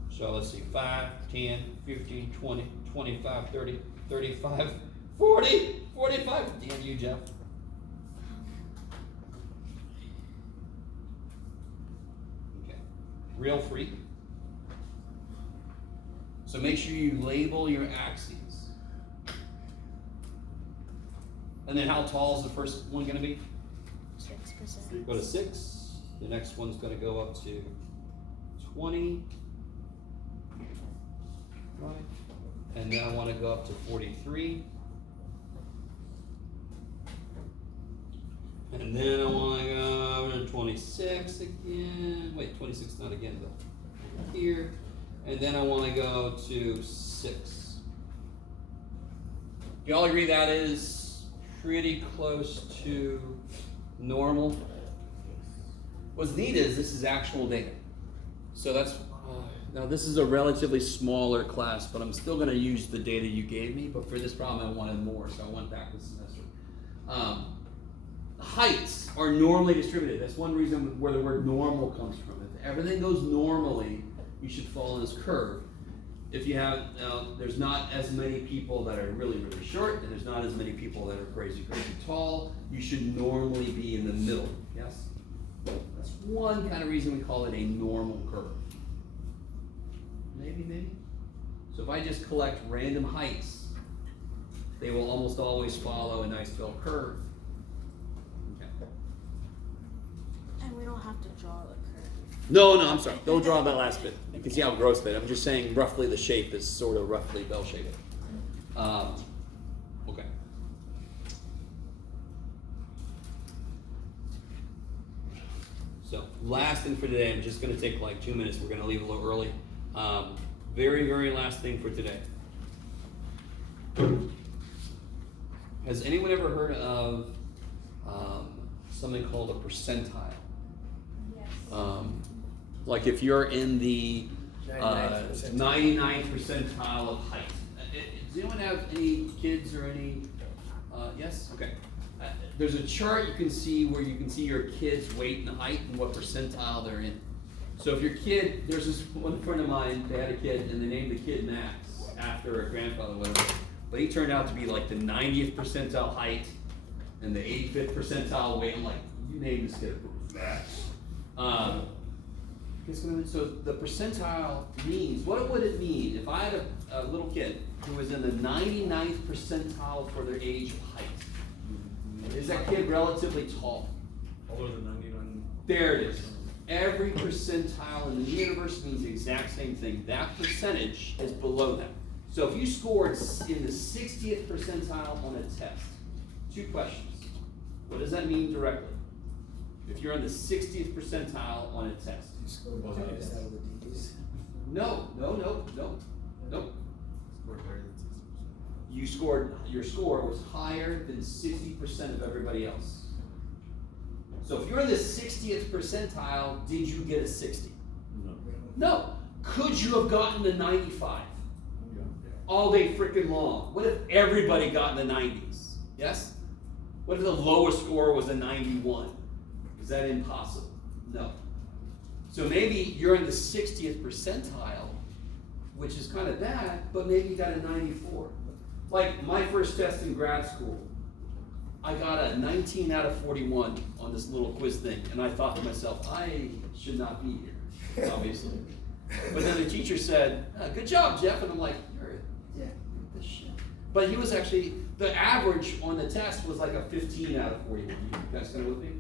So let's see, 5, 10, 15, 20, 25, 30, 35, 40, 45. Damn you, Jeff. Okay, real free. So make sure you label your axes. And then how tall is the first one going to be? 6%. Go to 6. The next one's going to go up to 20. Right. And then I want to go up to 43. And then I want to go over to 26 again. Wait, 26 not again, but here. And then I want to go to 6. Do you all agree that is pretty close to normal? What's neat is this is actual data. So that's, now this is a relatively smaller class, but I'm still going to use the data you gave me, but for this problem I wanted more, so I went back this semester. Heights are normally distributed. That's one reason where the word normal comes from. If everything goes normally, you should follow this curve. If you have, there's not as many people that are really, really short, and there's not as many people that are crazy, crazy tall. You should normally be in the middle, yes? That's one kind of reason we call it a normal curve. Maybe. So if I just collect random heights, they will almost always follow a nice bell curve. Okay. And we don't have to draw the curve. No, I'm sorry. Don't draw that last bit. You can see how gross that is. I'm just saying roughly the shape is sort of roughly bell-shaped. Okay. So last thing for today, I'm just going to take like 2 minutes. We're going to leave a little early. Very, very last thing for today. Has anyone ever heard of something called a percentile? Yes. Like if you're in the 99th 99th percentile of height. Does anyone have any kids or any? Yes? Okay. there's a chart you can see where you can see your kid's weight and height and what percentile they're in. So if your kid, there's this one friend of mine, they had a kid and they named the kid Max after a grandfather, whatever. But he turned out to be like the 90th percentile height and the 85th percentile weight. I'm like, you named this kid Max. So the percentile means, what would it mean if I had a little kid who was in the 99th percentile for their age of height? Is that kid relatively tall? Taller than 99. There it is. Every percentile in the universe means the exact same thing. That percentage is below that. So if you scored in the 60th percentile on a test, 2 questions. What does that mean directly? If you're on the 60th percentile on a test. You scored the highest out of the D's. No. Scored higher than 60%. Your score was higher than 60% of everybody else. So if you're in the 60th percentile, did you get a 60? No. No. Could you have gotten a 95? Yeah. All day freaking long. What if everybody got in the 90s? Yes? What if the lowest score was a 91? Is that impossible? No. So maybe you're in the 60th percentile, which is kind of bad, but maybe you got a 94. Like my first test in grad school, I got a 19 out of 41 on this little quiz thing, and I thought to myself, I should not be here, obviously. But then the teacher said, good job, Jeff, and I'm like, yeah, the shit. But he was actually, the average on the test was like a 15 out of 41. You guys kind of with me?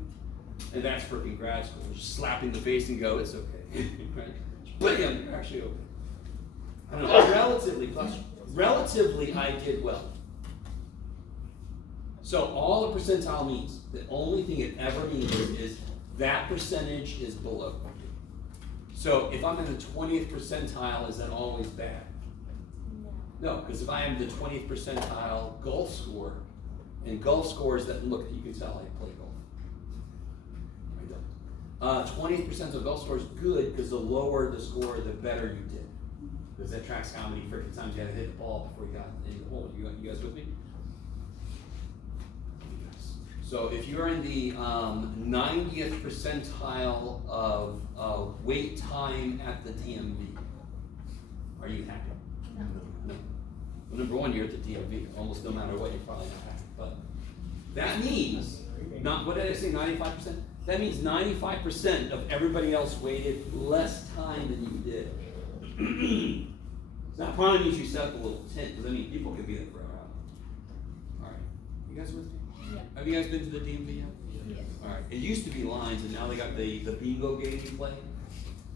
And that's freaking grad school. Just slap in the face and go, it's okay. Right? Bam, you're actually okay. I don't know, relatively I did well. So all the percentile means, the only thing it ever means is that percentage is below. So if I'm in the 20th percentile, is that always bad? No, because if I am the 20th percentile golf score, and golf scores that, look, you can tell I play golf. 20th percentile golf score is good because the lower the score, the better you did. Because that tracks how many freaking times you had to hit the ball before you got in the hole. You guys with me? So if you're in the 90th percentile of wait time at the DMV, are you happy? No. Well, number one, you're at the DMV. Almost no matter what, you're probably not happy. But that means, what did I say, 95%? That means 95% of everybody else waited less time than you did. That probably means you set up a little tent, because I mean, people can be there for a while. All right, you guys with me? Yeah. Have you guys been to the DMV yet? Yes. All right, it used to be lines, and now they got the bingo game you play.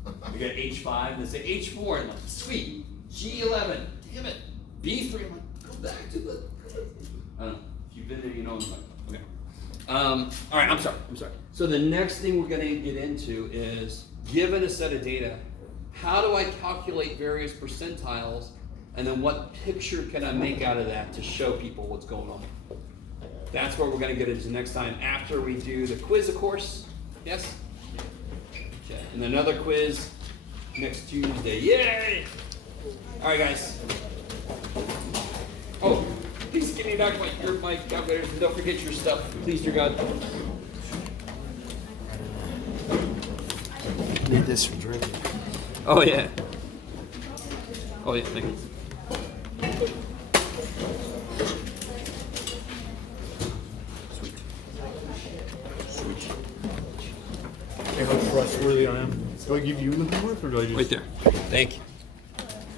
We got H5, and they say H4, and like, sweet, G11, damn it, B3, I'm like, go back to the, I don't know, if you've been there, you know what I'm talking about. Okay. All right, I'm sorry. So the next thing we're gonna get into is, given a set of data, how do I calculate various percentiles, and then what picture can I make out of that to show people what's going on? That's what we're going to get into next time after we do the quiz, of course. Yes? Okay. And another quiz next Tuesday. Yay! All right, guys. Oh, please give me back my calculators, and don't forget your stuff. Please, dear God. Need this for drinking. Oh, yeah. Oh, yeah, thank you. Hey, how trustworthy I am. Do I give you the homework or do I just... Right there. Thank you.